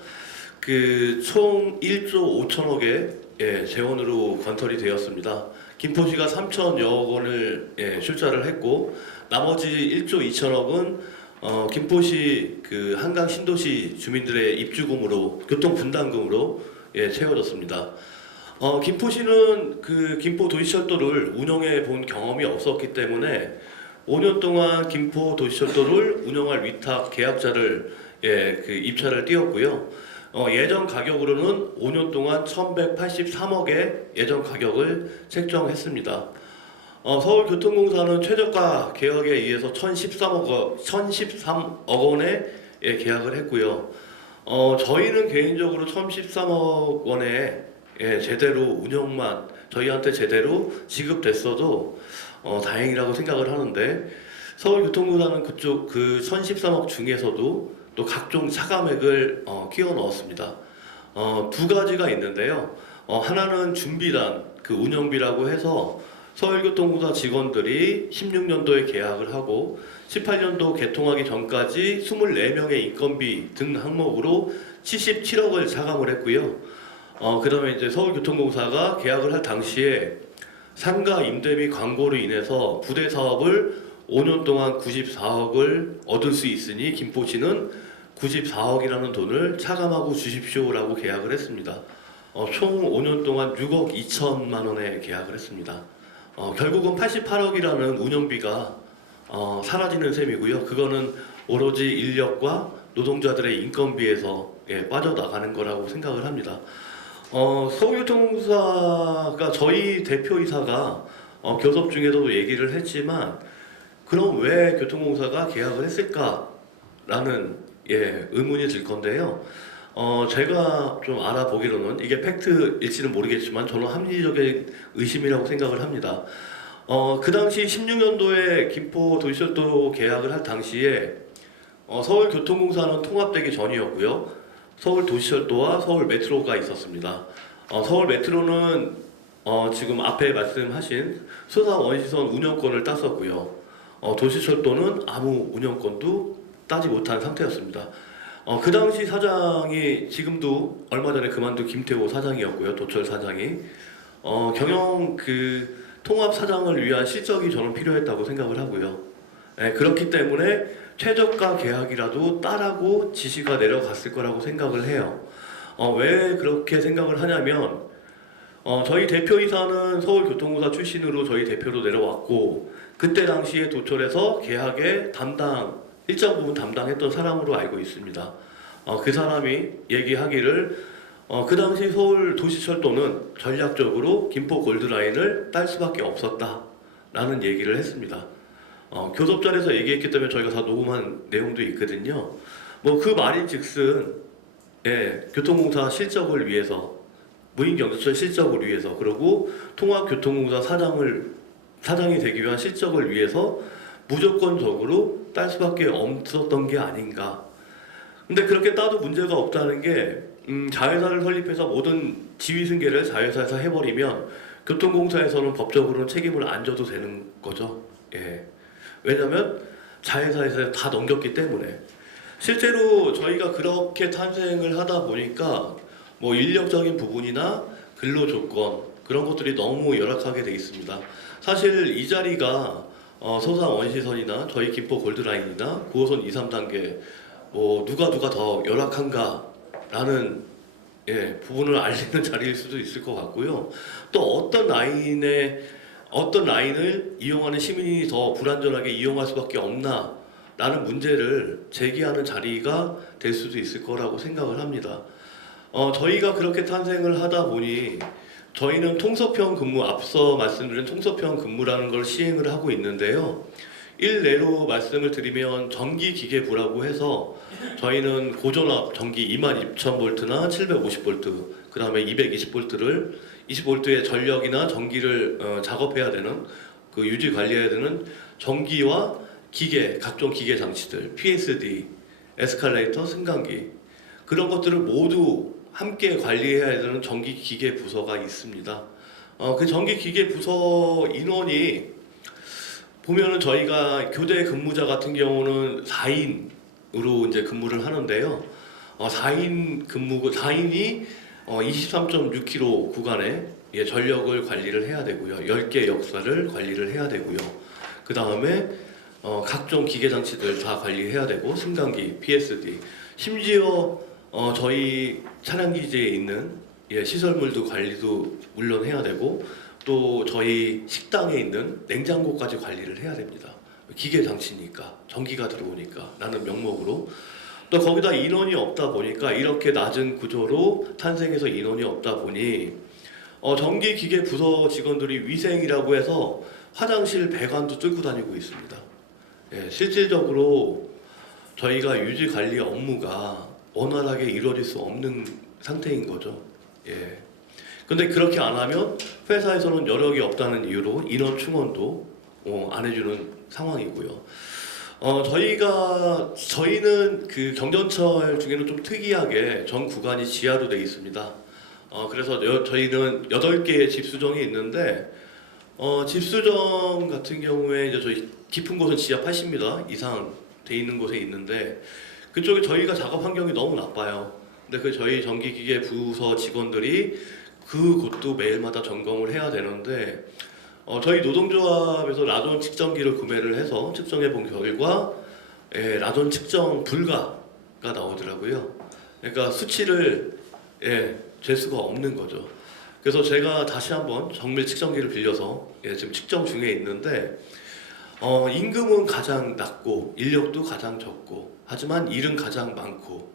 총 1조 5천억의 재원으로 건설이 되었습니다. 김포시가 3천여억 원을 출자를 했고 나머지 1조 2천억은 김포시 한강 신도시 주민들의 입주금으로 교통 분담금으로 채워졌습니다. 김포시는 김포도시철도를 운영해 본 경험이 없었기 때문에 5년 동안 김포도시철도를 운영할 위탁 계약자를 입찰을 띄웠고요. 예전 가격으로는 5년 동안 1,183억의 예전 가격을 책정했습니다. 서울교통공사는 최저가 계약에 의해서 1,013억 원의 계약을 했고요. 저희는 개인적으로 1,013억 원에 제대로 운영만 저희한테 제대로 지급됐어도 다행이라고 생각을 하는데 서울교통공사는 그쪽 1,013억 중에서도 또 각종 차감액을 끼워 넣었습니다. 두 가지가 있는데요. 하나는 준비단 운영비라고 해서 서울교통공사 직원들이 16년도에 계약을 하고 18년도 개통하기 전까지 24명의 인건비 등 항목으로 77억을 차감을 했고요. 그 다음에 이제 서울교통공사가 계약을 할 당시에 상가 임대 및 광고로 인해서 부대 사업을 5년 동안 94억을 얻을 수 있으니 김포시는 94억이라는 돈을 차감하고 주십시오라고 계약을 했습니다. 총 5년 동안 6억 2천만 원에 계약을 했습니다. 결국은 88억이라는 운영비가 사라지는 셈이고요. 그거는 오로지 인력과 노동자들의 인건비에서 빠져나가는 거라고 생각을 합니다. 서울교통공사가 저희 대표이사가 교섭 중에서도 얘기를 했지만 그럼 왜 교통공사가 계약을 했을까라는 의문이 들 건데요. 제가 좀 알아보기로는 이게 팩트일지는 모르겠지만 저는 합리적인 의심이라고 생각을 합니다. 그 당시 16년도에 김포도시철도 계약을 할 당시에 서울교통공사는 통합되기 전이었고요. 서울도시철도와 서울메트로가 있었습니다. 서울메트로는 지금 앞에 말씀하신 수사 원시선 운영권을 땄었고요. 도시철도는 아무 운영권도 따지 못한 상태였습니다. 그 당시 사장이 지금도 얼마 전에 그만둔 김태호 사장이었고요. 도철 사장이 경영 통합 사장을 위한 실적이 저는 필요했다고 생각을 하고요. 그렇기 때문에 최저가 계약이라도 따라고 지시가 내려갔을 거라고 생각을 해요. 왜 그렇게 생각을 하냐면 저희 대표이사는 서울교통공사 출신으로 저희 대표로 내려왔고 그때 당시에 도철에서 계약의 일정 부분 담당했던 사람으로 알고 있습니다. 그 사람이 얘기하기를 그 당시 서울도시철도는 전략적으로 김포 골드라인을 딸 수밖에 없었다라는 얘기를 했습니다. 교섭전에서 얘기했기 때문에 저희가 다 녹음한 내용도 있거든요. 그 말인즉슨 교통공사 실적을 위해서 무인경제철 실적을 위해서 그리고 통합교통공사 사장이 되기 위한 실적을 위해서 무조건적으로 딸 수밖에 없었던 게 아닌가. 근데 그렇게 따도 문제가 없다는 게 자회사를 설립해서 모든 지휘 승계를 자회사에서 해버리면 교통공사에서는 법적으로는 책임을 안 져도 되는 거죠. 예. 왜냐하면 자회사에서 다 넘겼기 때문에. 실제로 저희가 그렇게 탄생을 하다 보니까 뭐 인력적인 부분이나 근로 조건 그런 것들이 너무 열악하게 돼 있습니다. 사실 이 자리가 서산 원시선이나 저희 김포 골드라인이나 9호선 2, 3단계 뭐 누가 더 열악한가라는 부분을 알리는 자리일 수도 있을 것 같고요. 또 어떤 라인을 이용하는 시민이 더 불안전하게 이용할 수밖에 없나라는 문제를 제기하는 자리가 될 수도 있을 거라고 생각을 합니다. 저희가 그렇게 탄생을 하다 보니 저희는 통서평 근무, 앞서 말씀드린 통서평 근무라는 걸 시행을 하고 있는데요. 일례로 말씀을 드리면 전기기계부라고 해서 저희는 고전압 전기 22,000V나 750V 그 다음에 220V를 20V의 전력이나 전기를 작업해야 되는 그 유지 관리해야 되는 전기와 기계, 각종 기계 장치들, PSD, 에스컬레이터, 승강기 그런 것들을 모두 함께 관리해야 되는 전기기계 부서가 있습니다. 그 전기기계 부서 인원이 보면은 저희가 교대 근무자 같은 경우는 4인으로 이제 근무를 하는데요. 4인이 23.6km 구간에 전력을 관리를 해야 되고요. 10개 역사를 관리를 해야 되고요. 그 다음에 각종 기계 장치들 다 관리해야 되고 승강기, PSD, 심지어 저희 차량 기지에 있는 시설물도 관리도 물론 해야 되고 또 저희 식당에 있는 냉장고까지 관리를 해야 됩니다. 기계 장치니까 전기가 들어오니까 라는 명목으로 또 거기다 인원이 없다 보니까 이렇게 낮은 구조로 탄생해서 인원이 없다 보니 전기기계 부서 직원들이 위생이라고 해서 화장실 배관도 뚫고 다니고 있습니다. 실질적으로 저희가 유지 관리 업무가 원활하게 이루어질 수 없는 상태인 거죠. 근데 그렇게 안 하면 회사에서는 여력이 없다는 이유로 인원 충원도 안 해주는 상황이고요. 저희는 그 경전철 중에는 좀 특이하게 전 구간이 지하로 되어 있습니다. 그래서 저희는 8개의 집수정이 있는데 집수정 같은 경우에 이제 저희 깊은 곳은 지하 80m 이상 돼 있는 곳에 있는데 그쪽에 저희가 작업 환경이 너무 나빠요. 근데 그 저희 전기기계 부서 직원들이 그 곳도 매일마다 점검을 해야 되는데 저희 노동조합에서 라돈 측정기를 구매를 해서 측정해 본 결과 라돈 측정 불가가 나오더라고요. 그러니까 수치를 잴 수가 없는 거죠. 그래서 제가 다시 한번 정밀 측정기를 빌려서 지금 측정 중에 있는데 임금은 가장 낮고 인력도 가장 적고 하지만 일은 가장 많고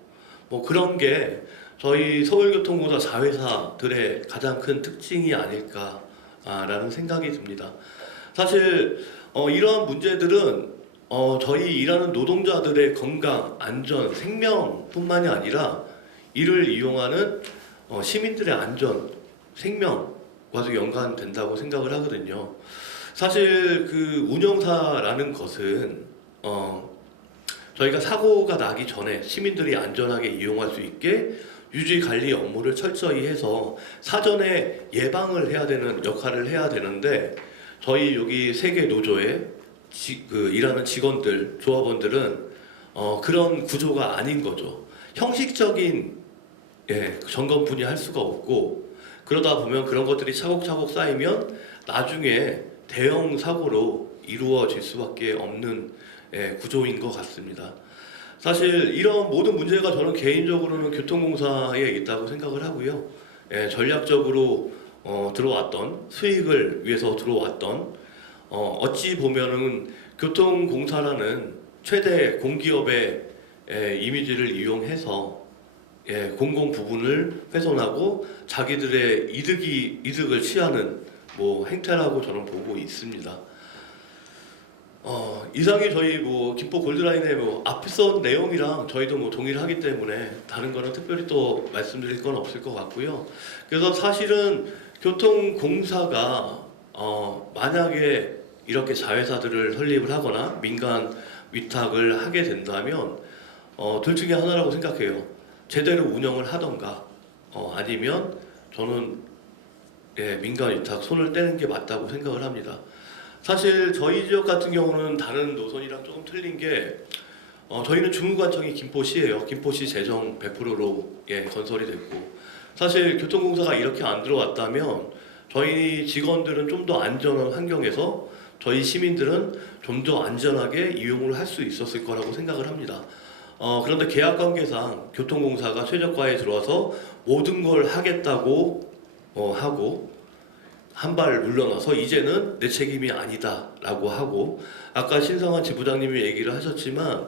뭐 그런 게 저희 서울교통공사 자회사들의 가장 큰 특징이 아닐까라는 생각이 듭니다. 사실 이러한 문제들은 저희 일하는 노동자들의 건강, 안전, 생명뿐만이 아니라 이를 이용하는 시민들의 안전, 생명과도 연관된다고 생각을 하거든요. 사실 그 운영사라는 것은 저희가 사고가 나기 전에 시민들이 안전하게 이용할 수 있게 유지 관리 업무를 철저히 해서 사전에 예방을 해야 되는 역할을 해야 되는데 저희 여기 세계 노조에 일하는 직원들, 조합원들은 그런 구조가 아닌 거죠. 형식적인 점검뿐이 할 수가 없고 그러다 보면 그런 것들이 차곡차곡 쌓이면 나중에 대형 사고로 이루어질 수밖에 없는 구조인 것 같습니다. 사실 이런 모든 문제가 저는 개인적으로는 교통공사에 있다고 생각을 하고요. 전략적으로 들어왔던 수익을 위해서 들어왔던 어찌 보면은 교통공사라는 최대 공기업의 이미지를 이용해서 공공 부분을 훼손하고 자기들의 이득을 취하는 행태라고 저는 보고 있습니다. 이상이 저희 김포 골드라인의 앞선 내용이랑 저희도 동일하기 때문에 다른 거는 특별히 또 말씀드릴 건 없을 것 같고요. 그래서 사실은 교통공사가 만약에 이렇게 자회사들을 설립을 하거나 민간 위탁을 하게 된다면 둘 중에 하나라고 생각해요. 제대로 운영을 하던가 아니면 저는 민간 위탁 손을 떼는 게 맞다고 생각을 합니다. 사실 저희 지역 같은 경우는 다른 노선이랑 조금 틀린 게 저희는 주무관청이 김포시예요. 김포시 재정 100%로 건설이 됐고, 사실 교통공사가 이렇게 안 들어왔다면 저희 직원들은 좀 더 안전한 환경에서 저희 시민들은 좀 더 안전하게 이용을 할 수 있었을 거라고 생각을 합니다. 그런데 계약 관계상 교통공사가 최저가에 들어와서 모든 걸 하겠다고 하고 한 발 물러나서 이제는 내 책임이 아니다라고 하고, 아까 신성환 지부장님이 얘기를 하셨지만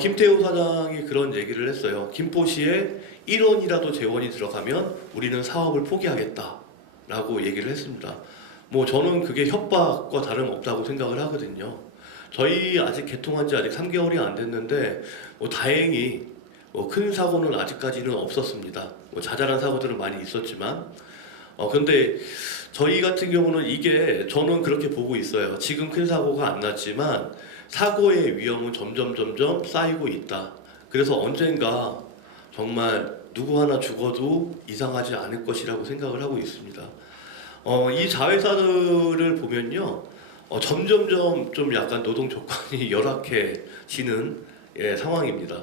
김태우 사장이 그런 얘기를 했어요. 김포시에 1원이라도 재원이 들어가면 우리는 사업을 포기하겠다라고 얘기를 했습니다. 뭐 저는 그게 협박과 다름없다고 생각을 하거든요. 저희 아직 개통한 지 아직 3개월이 안 됐는데 다행히 큰 사고는 아직까지는 없었습니다. 자잘한 사고들은 많이 있었지만 근데 저희 같은 경우는 이게 저는 그렇게 보고 있어요. 지금 큰 사고가 안 났지만 사고의 위험은 점점 쌓이고 있다. 그래서 언젠가 정말 누구 하나 죽어도 이상하지 않을 것이라고 생각을 하고 있습니다. 이 자회사들을 보면요, 점점점 좀 약간 노동 조건이 열악해지는 상황입니다.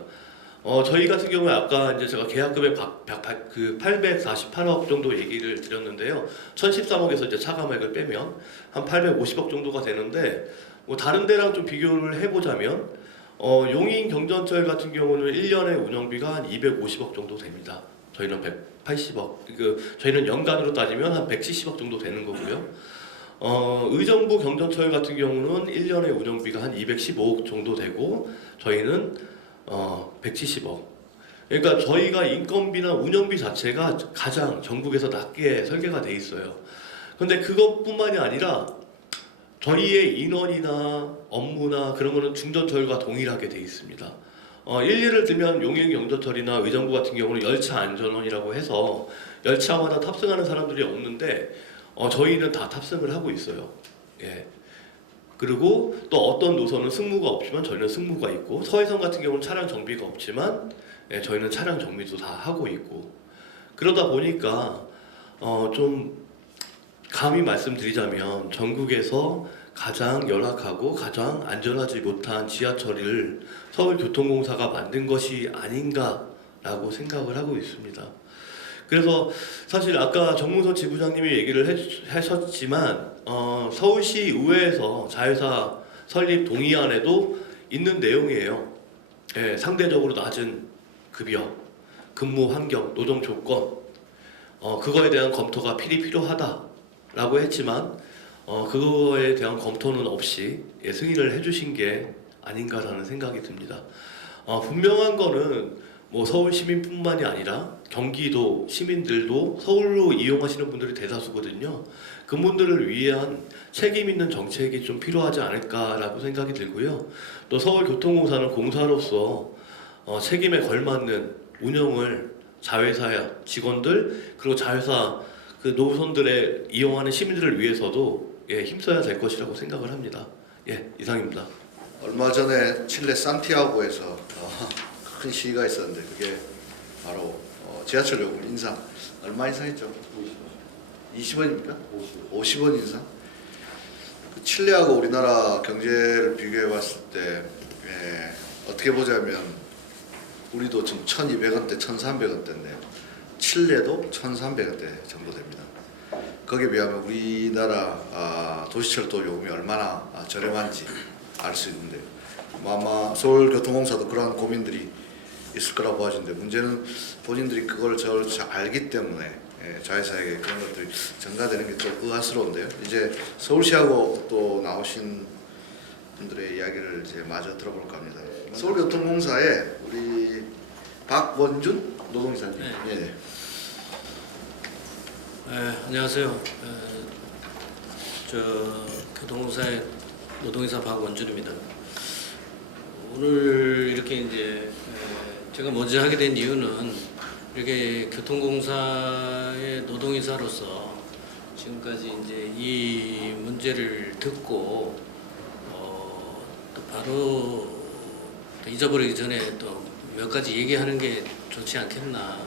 저희 같은 경우에 아까 이제 제가 계약금액 848억 정도 얘기를 드렸는데요. 1013억에서 이제 차감액을 빼면 한 850억 정도가 되는데, 다른 데랑 좀 비교를 해보자면 용인 경전철 같은 경우는 1년에 운영비가 한 250억 정도 됩니다. 저희는 180억, 저희는 연간으로 따지면 한 170억 정도 되는 거고요. 의정부 경전철 같은 경우는 1년에 운영비가 한 215억 정도 되고 저희는 170억. 그러니까 저희가 인건비나 운영비 자체가 가장 전국에서 낮게 설계가 돼 있어요. 근데 그것뿐만이 아니라 저희의 인원이나 업무나 그런 거는 중전철과 동일하게 돼 있습니다. 예를 들면 용인 경전철이나 의정부 같은 경우는 열차 안전원이라고 해서 열차마다 탑승하는 사람들이 없는데 저희는 다 탑승을 하고 있어요. 그리고 또 어떤 노선은 승무가 없지만 저희는 승무가 있고, 서해선 같은 경우는 차량 정비가 없지만 저희는 차량 정비도 다 하고 있고, 그러다 보니까 좀 감히 말씀드리자면 전국에서 가장 열악하고 가장 안전하지 못한 지하철을 서울교통공사가 만든 것이 아닌가라고 생각을 하고 있습니다. 그래서 사실 아까 정문선 지부장님이 얘기를 하셨지만 서울시 의회에서 자회사 설립 동의안에도 있는 내용이에요. 상대적으로 낮은 급여, 근무 환경, 노동 조건, 그거에 대한 검토가 필요하다라고 했지만 그거에 대한 검토는 없이 승인을 해주신 게 아닌가라는 생각이 듭니다. 분명한 거는 서울 시민뿐만이 아니라 경기도 시민들도 서울로 이용하시는 분들이 대다수거든요. 그분들을 위한 책임 있는 정책이 좀 필요하지 않을까라고 생각이 들고요. 또 서울교통공사는 공사로서 책임에 걸맞는 운영을 자회사 직원들 그리고 자회사 그 노선들에 이용하는 시민들을 위해서도 힘써야 될 것이라고 생각을 합니다. 이상입니다. 얼마 전에 칠레 산티아고에서 큰 시위가 있었는데 그게 바로 지하철 요금 인상. 얼마 인상했죠? 20원입니까? 50원 인상. 칠레하고 우리나라 경제를 비교해 봤을 때 어떻게 보자면 우리도 지금 1,200원대, 1,300원대인데 칠레도 1,300원대 정도 됩니다. 거기에 비하면 우리나라 도시철도 요금이 얼마나 저렴한지 알 수 있는데 아마 서울교통공사도 그러한 고민들이 있을 거라고 보아지는데, 문제는 본인들이 그걸 잘 알기 때문에 자회사에게 그런 것들이 전가되는 게 좀 의아스러운데요. 이제 서울시하고 또 나오신 분들의 이야기를 이제 마저 들어볼까 합니다. 서울교통공사에 우리 박원준 노동이사님. 네. 안녕하세요. 저 교통공사의 노동이사 박원준입니다. 오늘 이렇게 이제 제가 먼저 하게 된 이유는 이렇게 교통공사의 노동이사로서 지금까지 이제 이 문제를 듣고 또 바로 잊어버리기 전에 또 몇 가지 얘기하는 게 좋지 않겠나.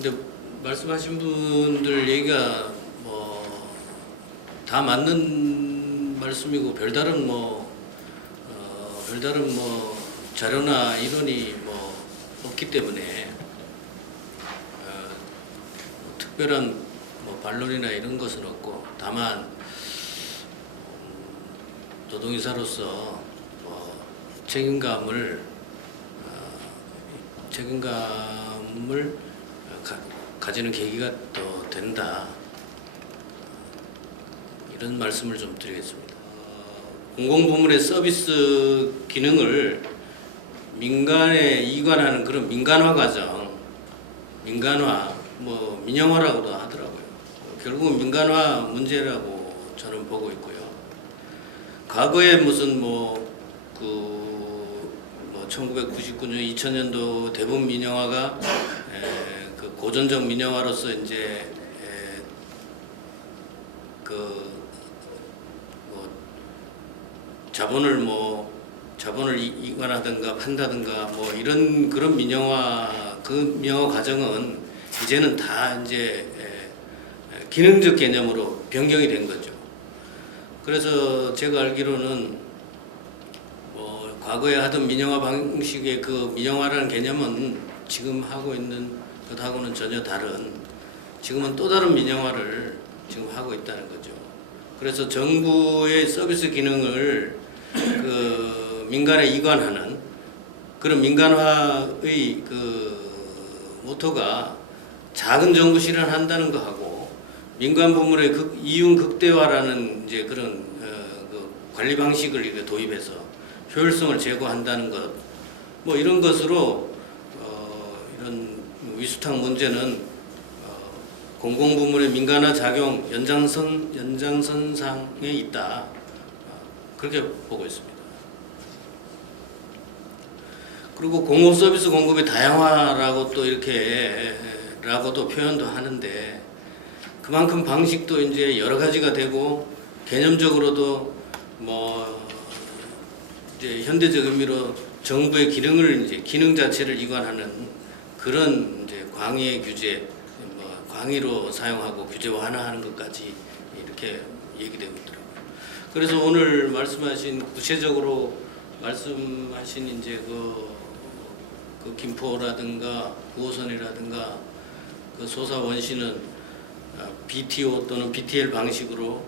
근데 말씀하신 분들 얘기가 뭐 다 맞는 말씀이고 별다른 별다른 자료나 이론이 없기 때문에 특별한 반론이나 이런 것은 없고, 다만 노동이사로서 책임감을 가지는 계기가 또 된다, 이런 말씀을 좀 드리겠습니다. 공공부문의 서비스 기능을 민간에 이관하는 그런 민간화 과정, 민간화, 민영화라고도 하더라고요. 결국은 민간화 문제라고 저는 보고 있고요. 과거에 무슨 1999년, 2000년도 대부분 민영화가 그 고전적 민영화로서 이제 자본을 이관하든가 판다든가 이런 그런 민영화, 그 민영화 과정은 이제는 다 이제 기능적 개념으로 변경이 된 거죠. 그래서 제가 알기로는 과거에 하던 민영화 방식의 그 민영화라는 개념은 지금 하고 있는 것하고는 전혀 다른, 지금은 또 다른 민영화를 지금 하고 있다는 거죠. 그래서 정부의 서비스 기능을 그 민간에 이관하는 그런 민간화의 그 모토가 작은 정부 실현한다는 거하고, 민간 부문의 이윤 극대화라는 이제 그런 그 관리 방식을 이렇게 도입해서 효율성을 제고한다는 것, 이런 것으로 이런 위수탁 문제는 공공부문의 민간화 작용 연장선상에 있다, 그렇게 보고 있습니다. 그리고 공업 서비스 공급의 다양화라고 또 이렇게 라고도 표현도 하는데, 그만큼 방식도 이제 여러 가지가 되고, 개념적으로도 이제 현대적 의미로 정부의 기능을 이제 기능 자체를 이관하는 그런 이제 광의 규제, 광의로 사용하고 규제 완화하는 것까지 이렇게 얘기되고 있더라고요. 그래서 오늘 말씀하신, 구체적으로 말씀하신 이제 그 김포라든가 9호선이라든가 그 소사 원시는 BTO 또는 BTL 방식으로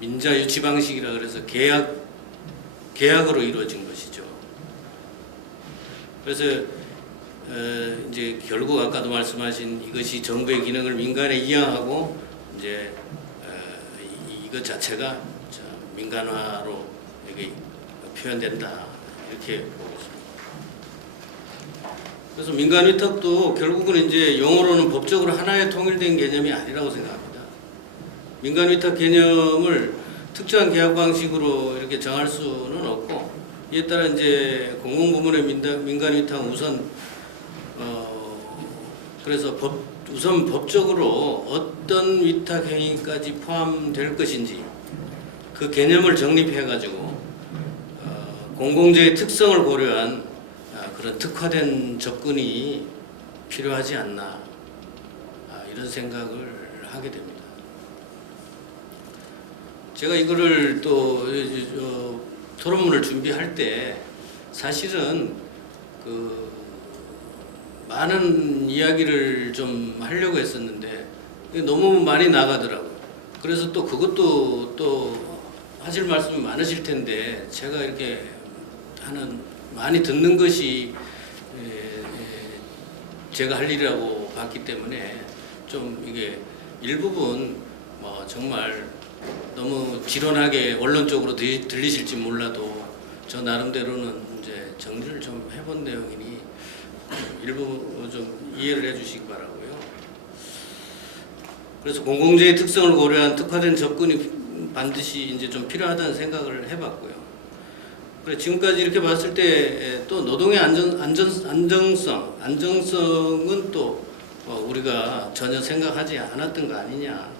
민자 유치 방식이라 그래서 계약으로 이루어진 것이죠. 그래서 이제 결국 아까도 말씀하신 이것이 정부의 기능을 민간에 이양하고 이제 이것 자체가 민간화로 이렇게 표현된다, 이렇게 보고 있습니다. 그래서 민간 위탁도 결국은 이제 용어로는 법적으로 하나의 통일된 개념이 아니라고 생각합니다. 민간 위탁 개념을 특정한 계약 방식으로 이렇게 정할 수는 없고, 이에 따라 이제 공공부문의 민간 위탁은 우선 그래서 우선 법적으로 어떤 위탁 행위까지 포함될 것인지 그 개념을 정립해가지고 공공재의 특성을 고려한 그런 특화된 접근이 필요하지 않나, 이런 생각을 하게 됩니다. 제가 이거를 또 토론문을 준비할 때 사실은 그 많은 이야기를 좀 하려고 했었는데 너무 많이 나가더라고요. 그래서 또 그것도 또 하실 말씀이 많으실 텐데, 제가 이렇게 많이 듣는 것이 제가 할 일이라고 봤기 때문에 좀 이게 일부분 정말 너무 지론하게 원론적으로 들리실지 몰라도 저 나름대로는 이제 정리를 좀 해본 내용이니 일부 좀 이해를 해주시기 바라고요. 그래서 공공재의 특성을 고려한 특화된 접근이 반드시 이제 좀 필요하다는 생각을 해봤고요. 그래 지금까지 이렇게 봤을 때 또 노동의 안정성은 또 우리가 전혀 생각하지 않았던 거 아니냐.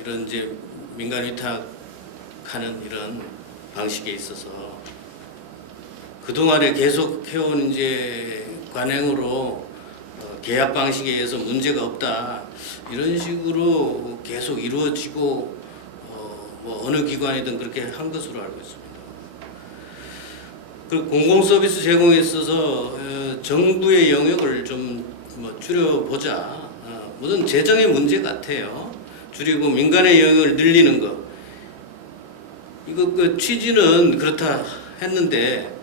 이런 이제 민간 위탁하는 이런 방식에 있어서 그동안에 계속 해온 이제 관행으로 계약 방식에 의해서 문제가 없다 이런 식으로 계속 이루어지고 뭐 어느 기관이든 그렇게 한 것으로 알고 있습니다. 그 공공 서비스 제공에 있어서 정부의 영역을 좀 뭐 줄여보자. 무슨 재정의 문제 같아요. 줄이고 민간의 영역을 늘리는 거. 이거 그 취지는 그렇다 했는데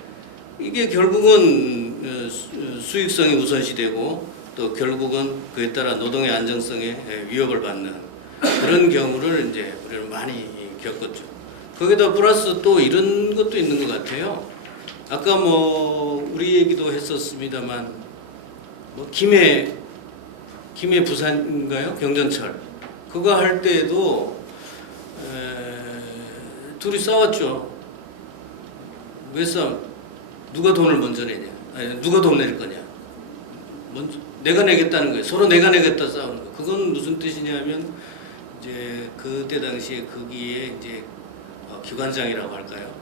이게 결국은 수익성이 우선시되고 또 결국은 그에 따라 노동의 안정성에 위협을 받는 그런 경우를 이제 우리는 많이 겪었죠. 거기다 플러스 또 이런 것도 있는 것 같아요. 아까 뭐 우리 얘기도 했었습니다만 뭐 김해 부산인가요? 경전철 그거 할 때에도 둘이 싸웠죠. 왜 싸워? 누가 돈을 먼저 내냐? 아니, 누가 돈 낼 거냐? 먼저 내가 내겠다는 거예요. 서로 내가 내겠다 싸우는 거. 그건 무슨 뜻이냐면 이제 그때 당시에 거기에 이제 기관장이라고 할까요?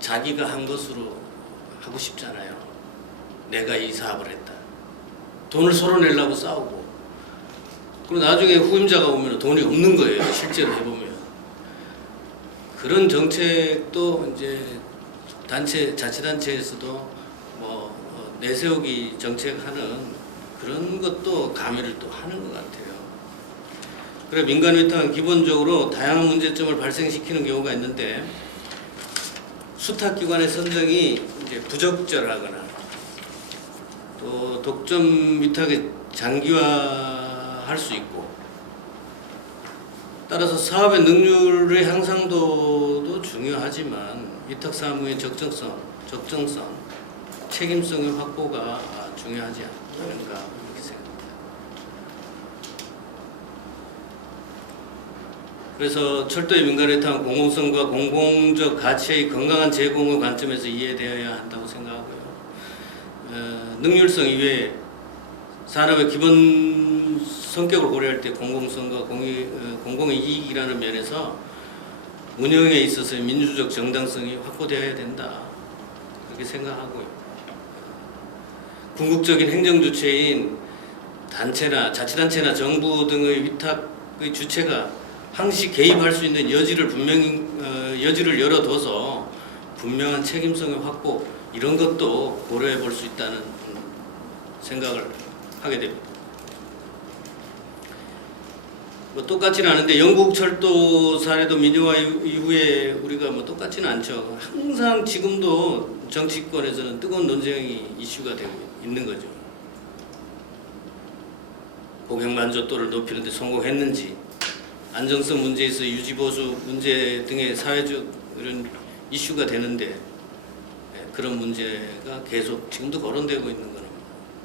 자기가 한 것으로 하고 싶잖아요. 내가 이 사업을 했다. 돈을 서로 내려고 싸우고. 그리고 나중에 후임자가 오면 돈이 없는 거예요. 실제로 해보면. 그런 정책도 이제 자치단체에서도 뭐 내세우기 정책하는 그런 것도 가미를 또 하는 것 같아요. 그래 민간 위탁은 기본적으로 다양한 문제점을 발생시키는 경우가 있는데 수탁기관의 선정이 이제 부적절하거나 또 독점 위탁이 장기화할 수 있고 따라서 사업의 능률의 향상도도 중요하지만 위탁 사무의 적정성, 책임성의 확보가 중요하지 않는가 이렇게 생각합니다. 그래서 철도의 민간 위탁은 공공성과 공공적 가치의 건강한 제공의 관점에서 이해되어야 한다고 생각하고요. 능률성 이외에 산업의 기본 성격을 고려할 때 공공성과 공공의 이익이라는 면에서 운영에 있어서 민주적 정당성이 확보되어야 된다. 그렇게 생각하고요. 궁극적인 행정주체인 단체나 자치단체나 정부 등의 위탁의 주체가 항시 개입할 수 있는 여지를 여지를 열어둬서 분명한 책임성의 확보 이런 것도 고려해 볼 수 있다는 생각을 하게 됩니다. 뭐 똑같지는 않은데 영국 철도 사례도 민영화 이후에 우리가 뭐 똑같지는 않죠. 항상 지금도 정치권에서는 뜨거운 논쟁이 이슈가 되고 있는 거죠. 고객 만족도를 높이는 데 성공했는지 안정성 문제에서 유지보수 문제 등의 사회적 이런 이슈가 되는데 그런 문제가 계속 지금도 거론되고 있는 거는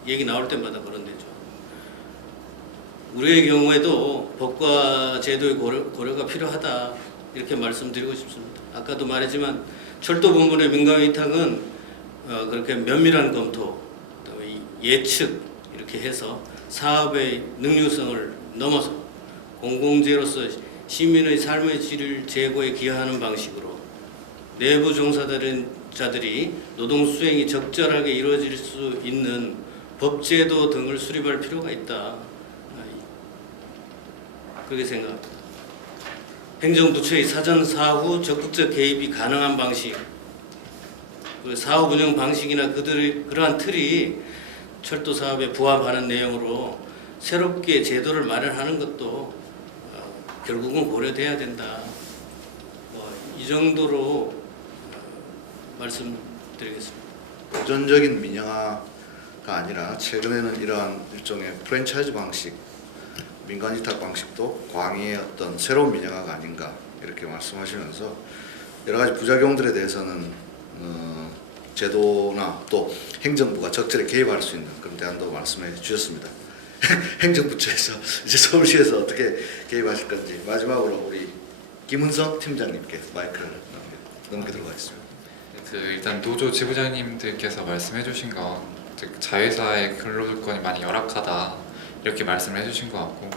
얘기 나올 때마다 거론되죠. 우리의 경우에도 법과 제도의 고려가 필요하다 이렇게 말씀드리고 싶습니다. 아까도 말했지만 철도본부의 민간 위탁은 그렇게 면밀한 검토, 예측 이렇게 해서 사업의 능률성을 넘어서 공공재로서 시민의 삶의 질을 제고에 기여하는 방식으로 내부 종사자들이 노동 수행이 적절하게 이루어질 수 있는 법제도 등을 수립할 필요가 있다. 그렇게 생각합니다. 행정부처의 사전 사후 적극적 개입이 가능한 방식, 그 사업 운영 방식이나 그러한 틀이 철도 사업에 부합하는 내용으로 새롭게 제도를 마련하는 것도 결국은 고려돼야 된다. 이 정도로 말씀드리겠습니다. 고전적인 민영화가 아니라 최근에는 이러한 일종의 프랜차이즈 방식, 민간 위탁 방식도 광의의 어떤 새로운 민영화가 아닌가 이렇게 말씀하시면서 여러 가지 부작용들에 대해서는 제도나 또 행정부가 적절히 개입할 수 있는 그런 대안도 말씀해 주셨습니다. 행정부처에서 이제 서울시에서 어떻게 개입하실 건지 마지막으로 우리 김은석 팀장님께 마이크를 넘기도록 하겠습니다. 일단 노조 지부장님들께서 말씀해주신 건 즉 자회사의 근로조건이 많이 열악하다 이렇게 말씀을 해주신 것 같고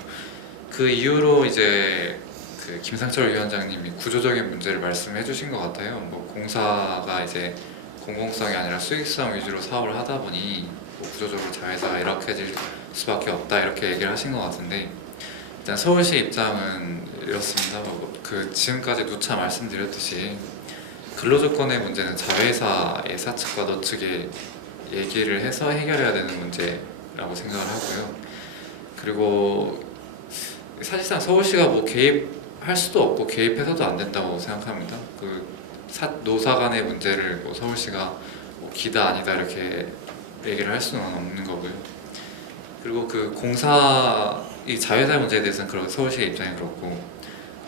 그 이후로 이제 그 김상철 위원장님이 구조적인 문제를 말씀해주신 것 같아요. 뭐 공사가 이제 공공성이 아니라 수익성 위주로 사업을 하다 보니 뭐 구조적으로 자회사가 열악해질 수밖에 없다 이렇게 얘기를 하신 것 같은데, 일단 서울시 입장은 이렇습니다. 그 지금까지 누차 말씀드렸듯이 근로조건의 문제는 자회사의 사측과 노측에 얘기를 해서 해결해야 되는 문제라고 생각을 하고요. 그리고 사실상 서울시가 뭐 개입할 수도 없고 개입해서도 안 된다고 생각합니다. 그 노사 간의 문제를 뭐 서울시가 뭐 기다 아니다 이렇게 얘기를 할 수는 없는 거고요. 그리고 그 공사 이 자회사 문제에 대해서는 그런 서울시의 입장이 그렇고,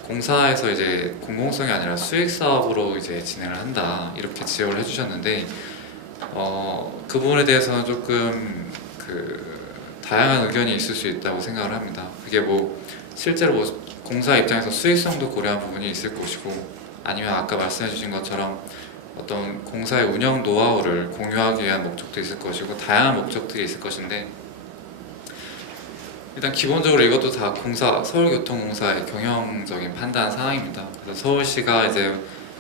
공사에서 이제 공공성이 아니라 수익 사업으로 이제 진행을 한다 이렇게 지적을 해주셨는데, 그 부분에 대해서는 조금 그 다양한 의견이 있을 수 있다고 생각을 합니다. 그게 뭐 실제로 뭐 공사 입장에서 수익성도 고려한 부분이 있을 것이고, 아니면 아까 말씀해주신 것처럼 어떤 공사의 운영 노하우를 공유하기 위한 목적도 있을 것이고, 다양한 목적들이 있을 것인데, 일단 기본적으로 이것도 다 서울교통공사의 경영적인 판단 사항입니다. 그래서 서울시가 이제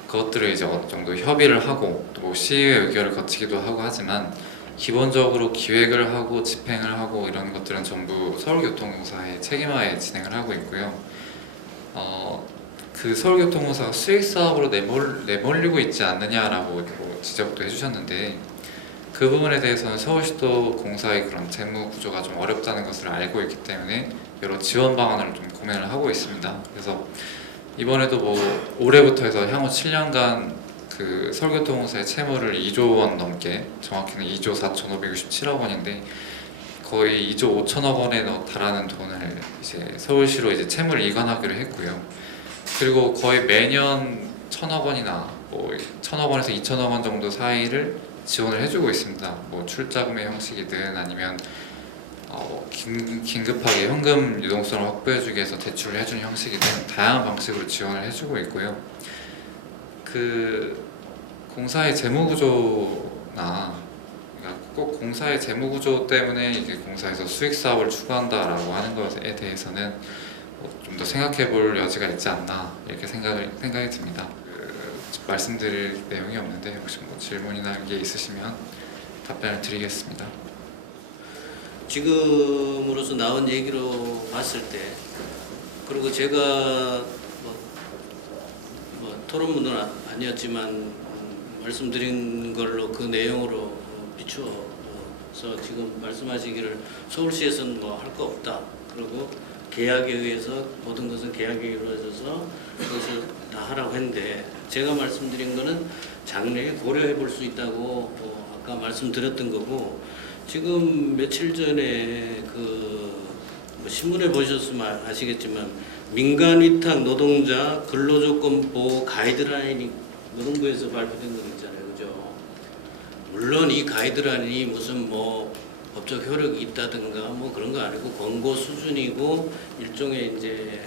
그것들을 이제 어느 정도 협의를 하고 또 시의회 의결을 거치기도 하고 하지만, 기본적으로 기획을 하고 집행을 하고 이런 것들은 전부 서울교통공사의 책임하에 진행을 하고 있고요. 그 서울교통공사가 수익 사업으로 내몰리고 있지 않느냐라고 지적도 해주셨는데, 그 부분에 대해서는 서울시도 공사의 그런 재무 구조가 좀 어렵다는 것을 알고 있기 때문에 여러 지원 방안을 좀 고민을 하고 있습니다. 그래서 이번에도 뭐 올해부터 해서 향후 7년간 그 서울교통공사의 채무를 2조 원 넘게, 정확히는 2조 4,567억 원인데 거의 2조 5천억 원에 달하는 돈을 이제 서울시로 이제 채무를 이관하기로 했고요. 그리고 거의 매년 1,000억 원이나 뭐 1,000억 원에서 2,000억 원 정도 사이를 지원을 해주고 있습니다. 뭐 출자금의 형식이든 아니면 긴급하게 현금 유동성을 확보해주기 위해서 대출을 해주는 형식이든 다양한 방식으로 지원을 해주고 있고요. 그 공사의 재무구조나, 그러니까 꼭 공사의 재무구조 때문에 이게 공사에서 수익 사업을 추구한다라고 하는 것에 대해서는 좀 더 생각해볼 여지가 있지 않나 이렇게 생각이 듭니다. 말씀드릴 내용이 없는데 혹시 뭐 질문이나 이런 게 있으시면 답변을 드리겠습니다. 지금으로서 나온 얘기로 봤을 때, 그리고 제가 뭐 토론문은 아니었지만 말씀드린 걸로 그 내용으로 비추어서 지금 말씀하시기를 서울시에서는 뭐 할 거 없다, 그리고 계약에 의해서 모든 것은 계약이 이루어져서 그것을 다 하라고 했는데, 제가 말씀드린 거는 장래에 고려해 볼 수 있다고 아까 말씀드렸던 거고, 지금 며칠 전에 뭐 신문에 보셨으면 아시겠지만 민간위탁 노동자 근로조건 보호 가이드라인이 노동부에서 발표된 거 있잖아요, 그죠? 물론 이 가이드라인이 무슨 뭐 법적 효력이 있다든가 뭐 그런 거 아니고 권고 수준이고 일종의 이제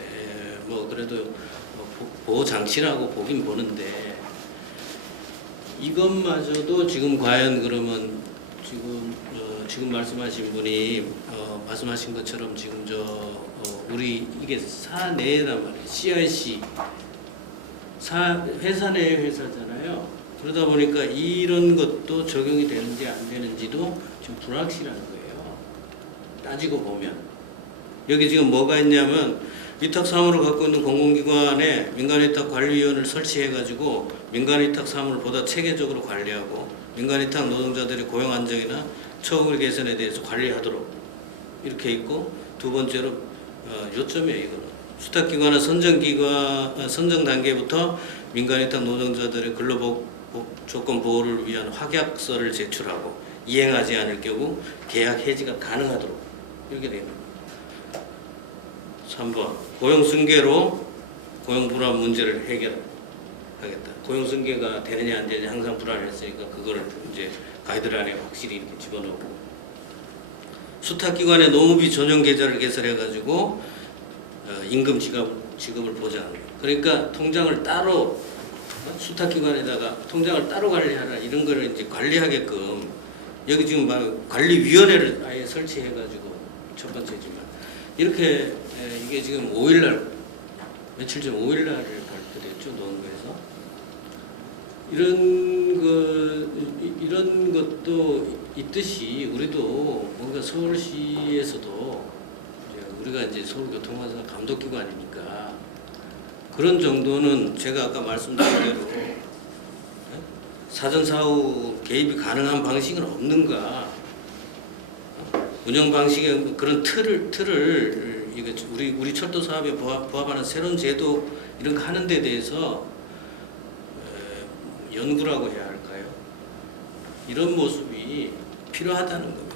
뭐 그래도 보호 장치라고 보긴 보는데, 이것마저도 지금 과연 그러면 지금 말씀하신 분이 말씀하신 것처럼 지금 우리 이게 사내란 말이에요. CIC 회사 내 회사잖아요. 그러다 보니까 이런 것도 적용이 되는지 안 되는지도 지금 불확실한 거예요. 따지고 보면 여기 지금 뭐가 있냐면, 위탁 사무를 갖고 있는 공공기관에 민간위탁관리위원회를 설치해가지고 민간위탁 사무를 보다 체계적으로 관리하고 민간위탁 노동자들의 고용 안정이나 처우 개선에 대해서 관리하도록 이렇게 있고, 두 번째로 요점이에요. 이거는 수탁기관은 선정 단계부터 민간위탁 노동자들의 근로조건 보호를 위한 확약서를 제출하고 이행하지 않을 경우 계약 해지가 가능하도록 이렇게 됩니다. 3번 고용승계로 고용불안 문제를 해결하겠다. 고용승계가 되느냐 안 되느냐 항상 불안했으니까 그거를 이제 가이드라인에 확실히 이렇게 집어넣고, 수탁기관의 노무비 전용 계좌를 개설해가지고 임금 지급을 보장합니다. 그러니까 통장을 따로 수탁기관에다가 통장을 따로 관리하라, 이런 거를 이제 관리하게끔 여기 지금 관리위원회를 아예 설치해가지고, 첫 번째지만 이렇게 이게 지금 5일날 며칠 전 5일날 발표됐죠, 노동부에서. 이런 것도 있듯이 우리도 뭔가 서울시에서도 우리가 이제 서울교통공사 감독기관이니까 그런 정도는 제가 아까 말씀드린 대로 사전사후 개입이 가능한 방식은 없는가, 운영 방식의 그런 틀을 이거 우리 철도 사업에 부합하는 새로운 제도 이런 거 하는 데 대해서 연구라고 해야 할까요? 이런 모습이 필요하다는 겁니다.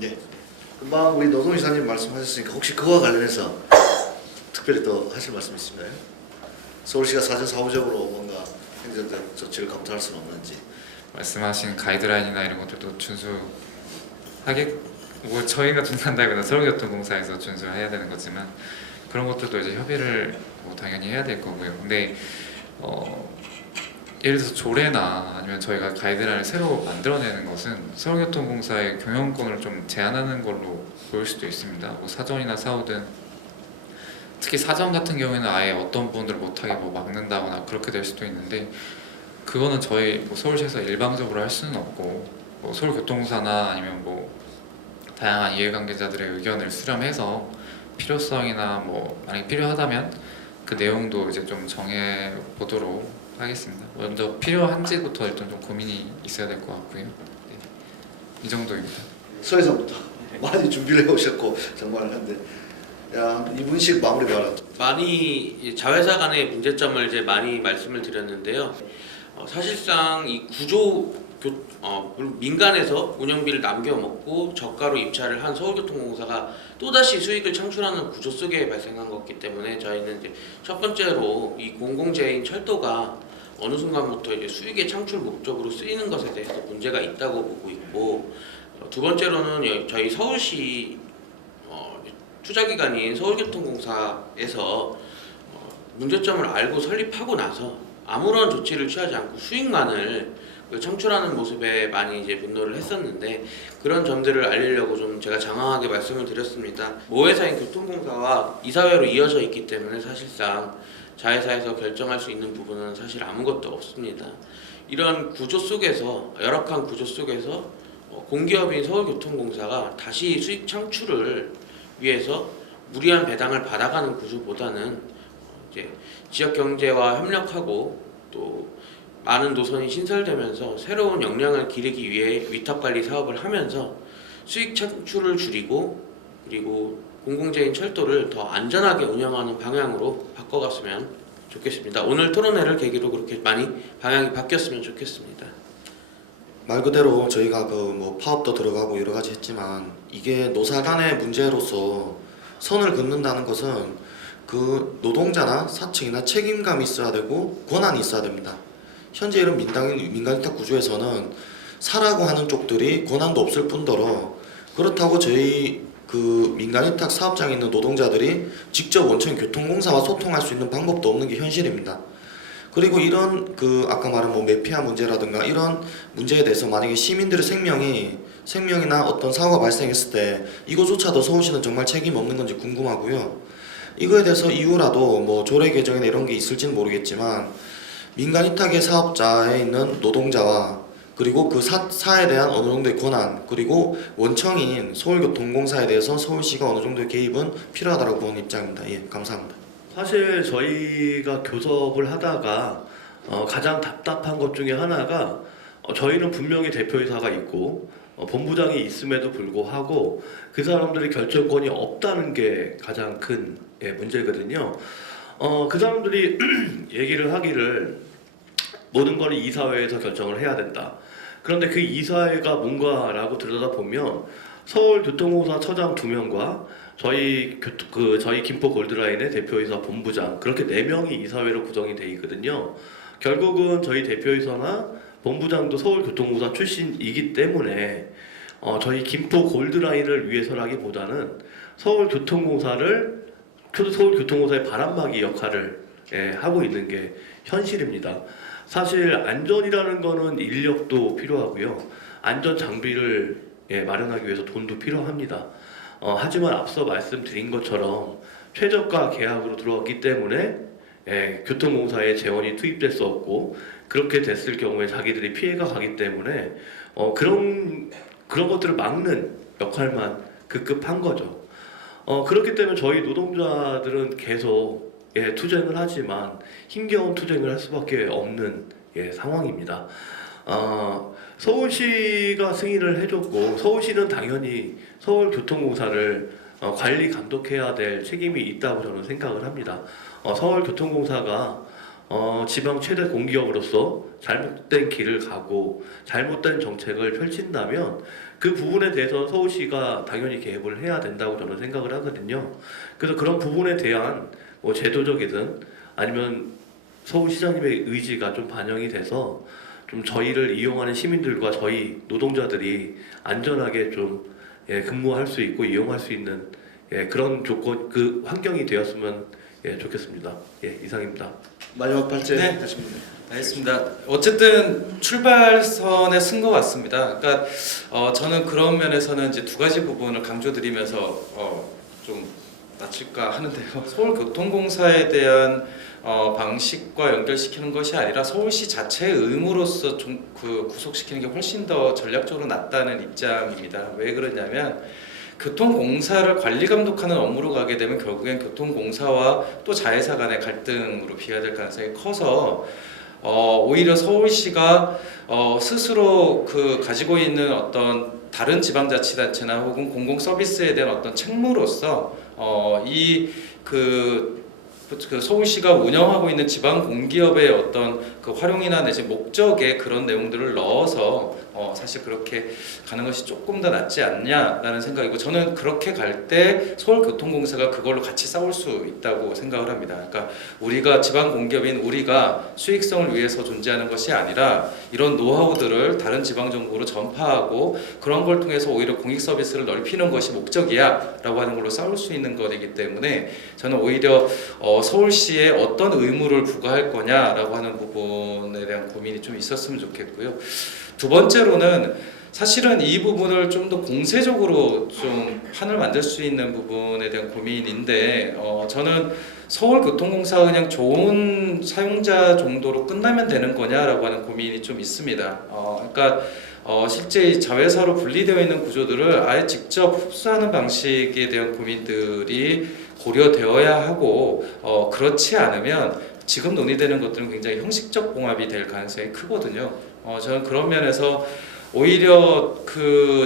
네. 금방 우리 노동 이사님 말씀하셨으니까 혹시 그와 관련해서 특별히 또 하실 말씀 있으신가요? 서울시가 사전사후적으로 뭔가 행정적 조치를 검토할 수는 없는지. 말씀하신 가이드라인이나 이런 것들도 준수하게 뭐 저희가 준수한다거나 서울교통공사에서 준수해야 되는 거지만 그런 것들도 이제 협의를 뭐 당연히 해야 될 거고요. 근데 예를 들어서 조례나 아니면 저희가 가이드라인을 새로 만들어내는 것은 서울교통공사의 경영권을 좀 제한하는 걸로 보일 수도 있습니다. 뭐 사전이나 사후든 특히 사전 같은 경우에는 아예 어떤 부분들을 못하게 뭐 막는다거나 그렇게 될 수도 있는데 그거는 저희 뭐 서울시에서 일방적으로 할 수는 없고 뭐 서울교통공사나 아니면 뭐 다양한 이해관계자들의 의견을 수렴해서 필요성이나 뭐 만약 필요하다면 그 내용도 이제 좀 정해 보도록 하겠습니다. 먼저 필요한지부터 일단 좀 고민이 있어야 될 것 같고요. 네. 이 정도입니다. 서 회장부터 많이 준비를 해오셨고 정말 한데 야 2분씩 마무리 바랍니다. 많이 자회사 간의 문제점을 이제 많이 말씀을 드렸는데요. 사실상 이 민간에서 운영비를 남겨먹고 저가로 입찰을 한 서울교통공사가 또다시 수익을 창출하는 구조 속에 발생한 거기 때문에 저희는 이제 첫 번째로 이 공공재인 철도가 어느 순간부터 이제 수익의 창출 목적으로 쓰이는 것에 대해서 문제가 있다고 보고 있고, 두 번째로는 저희 서울시 투자기관인 서울교통공사에서 문제점을 알고 설립하고 나서 아무런 조치를 취하지 않고 수익만을 창출하는 모습에 많이 이제 분노를 했었는데, 그런 점들을 알리려고 좀 제가 장황하게 말씀을 드렸습니다. 모회사인 교통공사와 이사회로 이어져 있기 때문에 사실상 자회사에서 결정할 수 있는 부분은 사실 아무것도 없습니다. 이런 구조 속에서, 열악한 구조 속에서 공기업인 서울교통공사가 다시 수익 창출을 위해서 무리한 배당을 받아가는 구조보다는 이제 지역 경제와 협력하고 또 많은 노선이 신설되면서 새로운 역량을 기르기 위해 위탁관리 사업을 하면서 수익 창출을 줄이고, 그리고 공공재인 철도를 더 안전하게 운영하는 방향으로 바꿔갔으면 좋겠습니다. 오늘 토론회를 계기로 그렇게 많이 방향이 바뀌었으면 좋겠습니다. 말 그대로 저희가 그 뭐 파업도 들어가고 여러 가지 했지만 이게 노사 간의 문제로서 선을 긋는다는 것은 그 노동자나 사측이나 책임감이 있어야 되고 권한이 있어야 됩니다. 현재 이런 민간위탁 구조에서는 사라고 하는 쪽들이 권한도 없을 뿐더러, 그렇다고 저희 그 민간위탁 사업장에 있는 노동자들이 직접 원천 교통공사와 소통할 수 있는 방법도 없는 게 현실입니다. 그리고 이런 그 아까 말한 뭐 매피아 문제라든가 이런 문제에 대해서 만약에 시민들의 생명이나 어떤 사고가 발생했을 때 이거조차도 서울시는 정말 책임 없는 건지 궁금하고요. 이거에 대해서 이후라도 뭐 조례 개정이나 이런 게 있을지는 모르겠지만 민간 위탁의 사업자에 있는 노동자와 그리고 그 사에 대한 어느 정도의 권한, 그리고 원청인 서울교통공사에 대해서 서울시가 어느 정도의 개입은 필요하다고 보는 입장입니다. 예, 감사합니다. 사실 저희가 교섭을 하다가 가장 답답한 것 중에 하나가 저희는 분명히 대표이사가 있고 본부장이 있음에도 불구하고 그 사람들이 결정권이 없다는 게 가장 큰 문제거든요. 그 사람들이 얘기를 하기를 모든 거는 이사회에서 결정을 해야 된다. 그런데 그 이사회가 뭔가라고 들여다보면 서울교통공사 처장 2명과 저희 김포 골드라인의 대표이사 본부장, 그렇게 4명이 이사회로 구성이 돼 있거든요. 결국은 저희 대표이사나 본부장도 서울교통공사 출신이기 때문에 저희 김포 골드라인을 위해서라기보다는 서울교통공사의 바람막이 역할을 하고 있는 게 현실입니다. 사실 안전이라는 거는 인력도 필요하고요. 안전 장비를 마련하기 위해서 돈도 필요합니다. 하지만 앞서 말씀드린 것처럼 최저가 계약으로 들어왔기 때문에 교통공사에 재원이 투입될 수 없고 그렇게 됐을 경우에 자기들이 피해가 가기 때문에 그런 것들을 막는 역할만 급급한 거죠. 그렇기 때문에 저희 노동자들은 계속 투쟁을 하지만 힘겨운 투쟁을 할 수밖에 없는 상황입니다. 서울시가 승인을 해줬고 서울시는 당연히 서울교통공사를 관리 감독해야 될 책임이 있다고 저는 생각을 합니다. 서울교통공사가 지방 최대 공기업으로서 잘못된 길을 가고 잘못된 정책을 펼친다면 그 부분에 대해서 서울시가 당연히 개입을 해야 된다고 저는 생각을 하거든요. 그래서 그런 부분에 대한 제도적이든 아니면 서울시장님의 의지가 좀 반영이 돼서 좀 저희를 이용하는 시민들과 저희 노동자들이 안전하게 좀 근무할 수 있고 이용할 수 있는 그런 조건, 그 환경이 되었으면 좋겠습니다. 이상입니다. 마지막 발제 네. 하십니다. 알겠습니다. 어쨌든 출발선에 쓴 것 같습니다. 그러니까 저는 그런 면에서는 이제 두 가지 부분을 강조드리면서 좀 마칠까 하는데요. 서울교통공사에 대한 방식과 연결시키는 것이 아니라 서울시 자체의 의무로서 좀 구속시키는 게 훨씬 더 전략적으로 낫다는 입장입니다. 왜 그러냐면 교통공사를 관리 감독하는 업무로 가게 되면 결국엔 교통공사와 또 자회사 간의 갈등으로 비화될 가능성이 커서 오히려 서울시가 스스로 가지고 있는 어떤 다른 지방자치단체나 혹은 공공 서비스에 대한 어떤 책무로서 서울시가 운영하고 있는 지방 공기업의 어떤 활용이나 내지 목적에 그런 내용들을 넣어서 사실 그렇게 가는 것이 조금 더 낫지 않냐라는 생각이고, 저는 그렇게 갈 때 서울교통공사가 그걸로 같이 싸울 수 있다고 생각을 합니다. 그러니까 우리가 지방 공기업인 우리가 수익성을 위해서 존재하는 것이 아니라 이런 노하우들을 다른 지방 정부로 전파하고 그런 걸 통해서 오히려 공익 서비스를 넓히는 것이 목적이야라고 하는 걸로 싸울 수 있는 것이기 때문에 저는 오히려 서울시에 어떤 의무를 부과할 거냐라고 하는 부분에 대한 고민이 좀 있었으면 좋겠고요. 두 번째로는 사실은 이 부분을 좀 더 공세적으로 좀 판을 만들 수 있는 부분에 대한 고민인데 저는 서울교통공사가 그냥 좋은 사용자 정도로 끝나면 되는 거냐라고 하는 고민이 좀 있습니다. 그러니까 실제 자회사로 분리되어 있는 구조들을 아예 직접 흡수하는 방식에 대한 고민들이 고려되어야 하고 그렇지 않으면 지금 논의되는 것들은 굉장히 형식적 봉합이 될 가능성이 크거든요. 저는 그런 면에서 오히려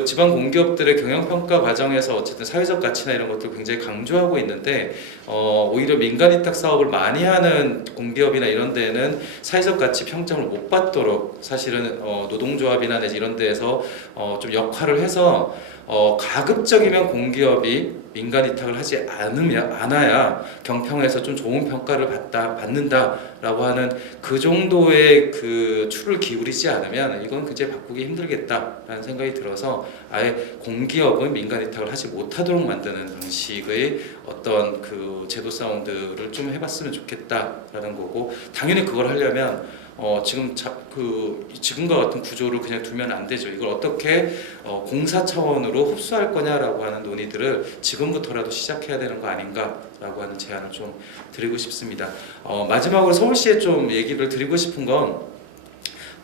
지방 공기업들의 경영평가 과정에서 어쨌든 사회적 가치나 이런 것들을 굉장히 강조하고 있는데 오히려 민간 위탁 사업을 많이 하는 공기업이나 이런 데는 사회적 가치 평점을 못 받도록 사실은 노동조합이나 내지 이런 데에서 좀 역할을 해서 가급적이면 공기업이 민간 위탁을 하지 않아야 경평에서 좀 좋은 평가를 받는다라고 하는 그 정도의 추를 기울이지 않으면 이건 그제 바꾸기 힘들겠다라는 생각이 들어서 아예 공기업은 민간 위탁을 하지 못하도록 만드는 방식의 어떤 제도 사운드를 좀 해봤으면 좋겠다라는 거고, 당연히 그걸 하려면 지금과 같은 구조를 그냥 두면 안 되죠. 이걸 어떻게 공사 차원으로 흡수할 거냐라고 하는 논의들을 지금부터라도 시작해야 되는 거 아닌가라고 하는 제안을 좀 드리고 싶습니다. 마지막으로 서울시에 좀 얘기를 드리고 싶은 건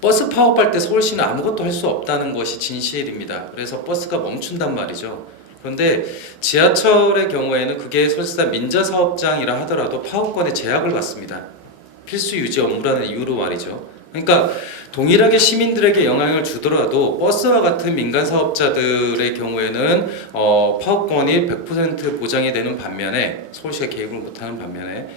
버스 파업할 때 서울시는 아무것도 할 수 없다는 것이 진실입니다. 그래서 버스가 멈춘단 말이죠. 그런데 지하철의 경우에는 그게 설사 민자사업장이라 하더라도 파업권에 제약을 받습니다. 필수 유지 업무라는 이유로 말이죠. 그러니까 동일하게 시민들에게 영향을 주더라도 버스와 같은 민간 사업자들의 경우에는 파업권이 100% 보장이 되는 반면에 서울시가 개입을 못하는 반면에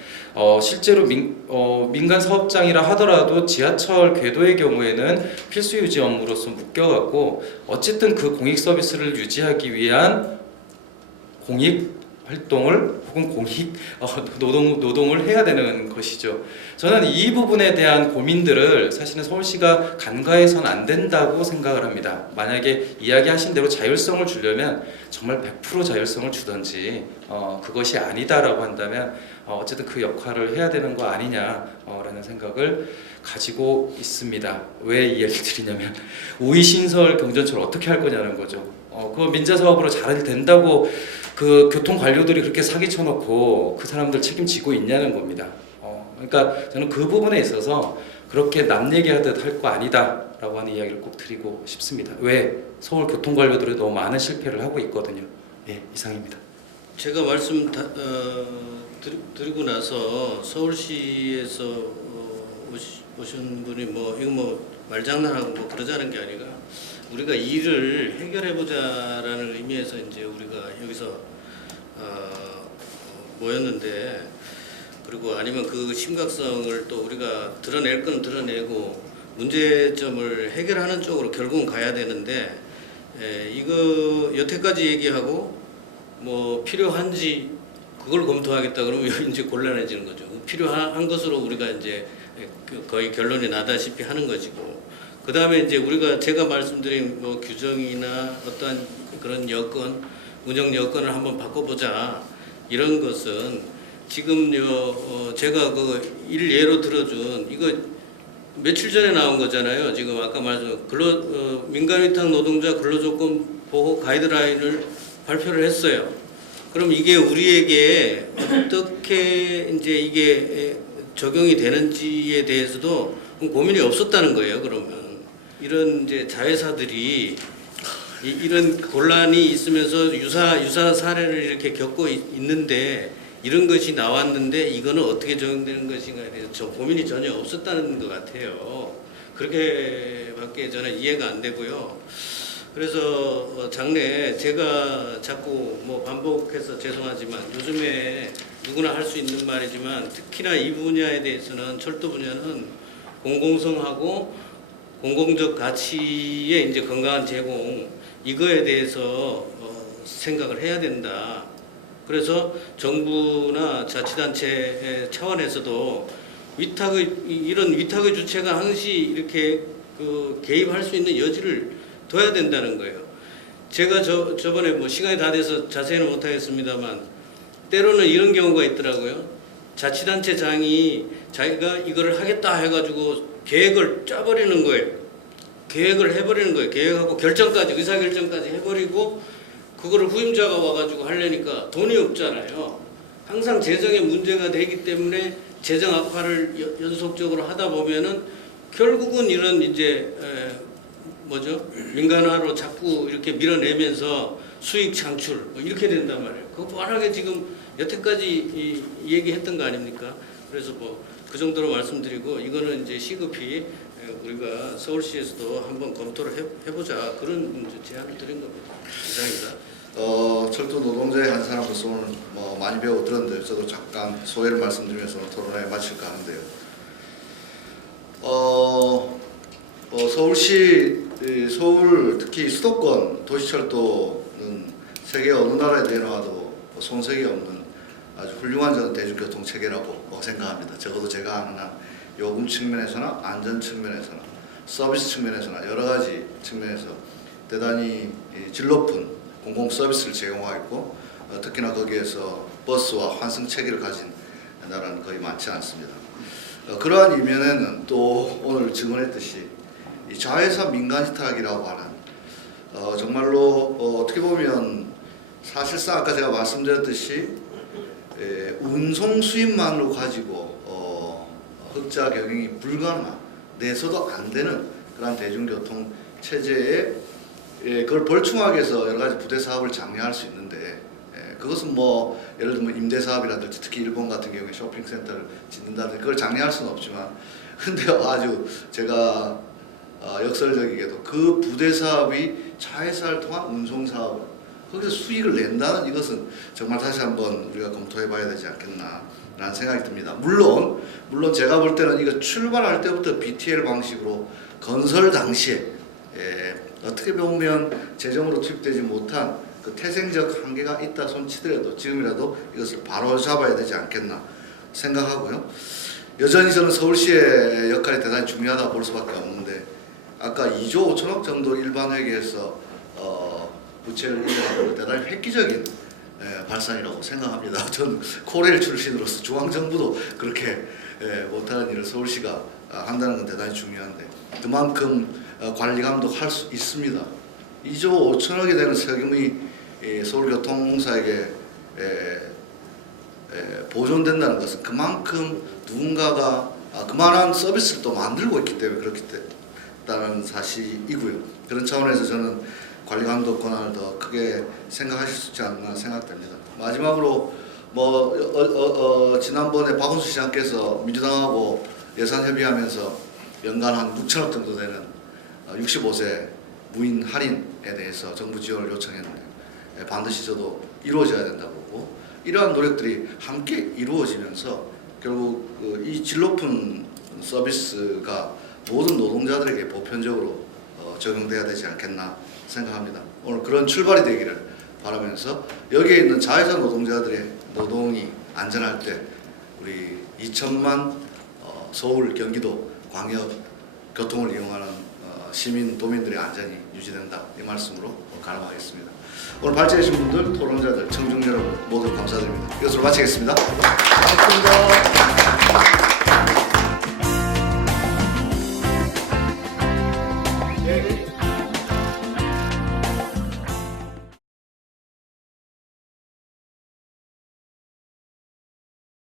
실제로 민간 사업장이라 하더라도 지하철 궤도의 경우에는 필수 유지 업무로서 묶여갖고 어쨌든 그 공익 서비스를 유지하기 위한 공익 활동을 혹은 공익 노동을 해야 되는 것이죠. 저는 이 부분에 대한 고민들을 사실은 서울시가 간과해서는 안 된다고 생각을 합니다. 만약에 이야기하신 대로 자율성을 주려면 정말 100% 자율성을 주든지 그것이 아니다라고 한다면 어쨌든 그 역할을 해야 되는 거 아니냐라는 생각을 가지고 있습니다. 왜 이 얘기를 드리냐면 우이신설 경전철 어떻게 할 거냐는 거죠. 그거 민자사업으로 잘 된다고 교통 관료들이 그렇게 사기 쳐놓고 그 사람들 책임지고 있냐는 겁니다. 그러니까 저는 그 부분에 있어서 그렇게 남 얘기하듯 할 거 아니다라고 하는 이야기를 꼭 드리고 싶습니다. 왜 서울 교통관료들이 너무 많은 실패를 하고 있거든요. 예, 이상입니다. 제가 말씀 드리고 나서 서울시에서 오신 분이 뭐 이거 뭐 말장난하고 뭐 그러자는 게 아니라 우리가 일을 해결해 보자라는 의미에서 이제 우리가 여기서 모였는데, 그리고 아니면 그 심각성을 또 우리가 드러낼 건 드러내고 문제점을 해결하는 쪽으로 결국은 가야 되는데, 이거 여태까지 얘기하고 뭐 필요한지 그걸 검토하겠다 그러면 이제 곤란해지는 거죠. 필요한 것으로 우리가 이제 거의 결론이 나다시피 하는 것이고, 그 다음에 이제 우리가 제가 말씀드린 뭐 규정이나 어떠한 그런 여건, 운영 여건을 한번 바꿔보자, 이런 것은 지금 제가 그 일 예로 들어준 이거 며칠 전에 나온 거잖아요. 지금 아까 말씀 민간위탁 노동자 근로조건 보호 가이드라인을 발표를 했어요. 그럼 이게 우리에게 어떻게 이제 이게 적용이 되는지에 대해서도 고민이 없었다는 거예요. 그러면 이런 이제 자회사들이 이런 곤란이 있으면서 유사 사례를 이렇게 겪고 있는데, 이런 것이 나왔는데 이거는 어떻게 적용되는 것인가에 대해서 저 고민이 전혀 없었다는 것 같아요. 그렇게밖에 저는 이해가 안 되고요. 그래서 장래 제가 자꾸 뭐 반복해서 죄송하지만 요즘에 누구나 할 수 있는 말이지만 특히나 이 분야에 대해서는, 철도 분야는 공공성하고 공공적 가치의 이제 건강한 제공, 이거에 대해서 생각을 해야 된다. 그래서 정부나 자치단체 차원에서도 이런 위탁의 주체가 항시 이렇게 개입할 수 있는 여지를 둬야 된다는 거예요. 제가 저번에 뭐 시간이 다 돼서 자세히는 못하겠습니다만 때로는 이런 경우가 있더라고요. 자치단체장이 자기가 이거를 하겠다 해가지고 계획을 짜버리는 거예요. 계획을 해버리는 거예요. 계획하고 결정까지, 의사결정까지 해버리고 그거를 후임자가 와가지고 하려니까 돈이 없잖아요. 항상 재정에 문제가 되기 때문에 재정 악화를 연속적으로 하다 보면은 결국은 이런 이제 민간화로 자꾸 이렇게 밀어내면서 수익 창출 뭐 이렇게 된단 말이에요. 그거 뻔하게 지금 여태까지 얘기했던 거 아닙니까? 그래서 뭐 그 정도로 말씀드리고, 이거는 이제 시급히 우리가 서울시에서도 한번 검토를 해보자, 그런 제안을 드린 겁니다. 이상입니다. 철도 노동자의 한 사람으로서 오늘 뭐 많이 배워 들었는데 저도 잠깐 소회를 말씀드리면서 토론회 마칠까 하는데요. 서울 특히 수도권 도시철도는 세계 어느 나라에 내놔도 손색이 없는 아주 훌륭한 저는 대중교통 체계라고 생각합니다. 적어도 제가 아는 한 요금 측면에서나 안전 측면에서나 서비스 측면에서나 여러 가지 측면에서 대단히 질 높은 공공 서비스를 제공하고 있고, 특히나 거기에서 버스와 환승 체계를 가진 나라는 거의 많지 않습니다. 그러한 이면에는 또 오늘 증언했듯이 이 자회사 민간위탁이라고 하는 정말로 어떻게 보면 사실상 아까 제가 말씀드렸듯이 운송 수입만으로 가지고 흑자 경영이 불가능한, 내서도 안 되는 그런 대중교통 체제에 그걸 벌충하기 위해서 여러 가지 부대 사업을 장려할 수 있는데, 그것은 뭐 예를 들면 임대 사업이라든지 특히 일본 같은 경우에 쇼핑센터를 짓는다든지 그걸 장려할 수는 없지만, 근데 아주 제가 역설적이게도 그 부대 사업이 자회사를 통한 운송 사업, 거기서 수익을 낸다는 이것은 정말 다시 한번 우리가 검토해 봐야 되지 않겠나라는 생각이 듭니다. 물론 제가 볼 때는 이거 출발할 때부터 BTL 방식으로 건설 당시에 어떻게 보면 재정으로 투입되지 못한 그 태생적 한계가 있다 손치더라도 지금이라도 이것을 바로 잡아야 되지 않겠나 생각하고요. 여전히 저는 서울시의 역할이 대단히 중요하다 볼 수밖에 없는데, 아까 2조 5천억 정도 일반 회계에서 부채를 인정하고 대단히 획기적인 발상이라고 생각합니다. 전 코레일 출신으로서 중앙정부도 그렇게 못하는 일을 서울시가 한다는 건 대단히 중요한데, 그만큼 관리 감독할 수 있습니다. 2조 5천억이 되는 세금이 서울교통공사에게 보존된다는 것은 그만큼 누군가가 그만한 서비스를 또 만들고 있기 때문에 그렇다는 사실이고요. 그런 차원에서 저는 관리 감독 권한을 더 크게 생각하실 수 있지 않나 생각됩니다. 마지막으로 지난번에 박원순 시장께서 민주당하고 예산 협의하면서 연간 한 6천억 정도 되는 65세 무인 할인에 대해서 정부 지원을 요청했는데 반드시 저도 이루어져야 된다고 보고, 이러한 노력들이 함께 이루어지면서 결국 이 질 높은 서비스가 모든 노동자들에게 보편적으로 적용돼야 되지 않겠나 생각합니다. 오늘 그런 출발이 되기를 바라면서 여기에 있는 자회사 노동자들의 노동이 안전할 때 우리 2천만 서울, 경기도 광역 교통을 이용하는 시민 도민들의 안전이 유지된다, 이 말씀으로 가름하겠습니다. 오늘 발제해주신 분들, 토론자들, 청중 여러분 모두 감사드립니다. 이것으로 마치겠습니다. 고맙습니다.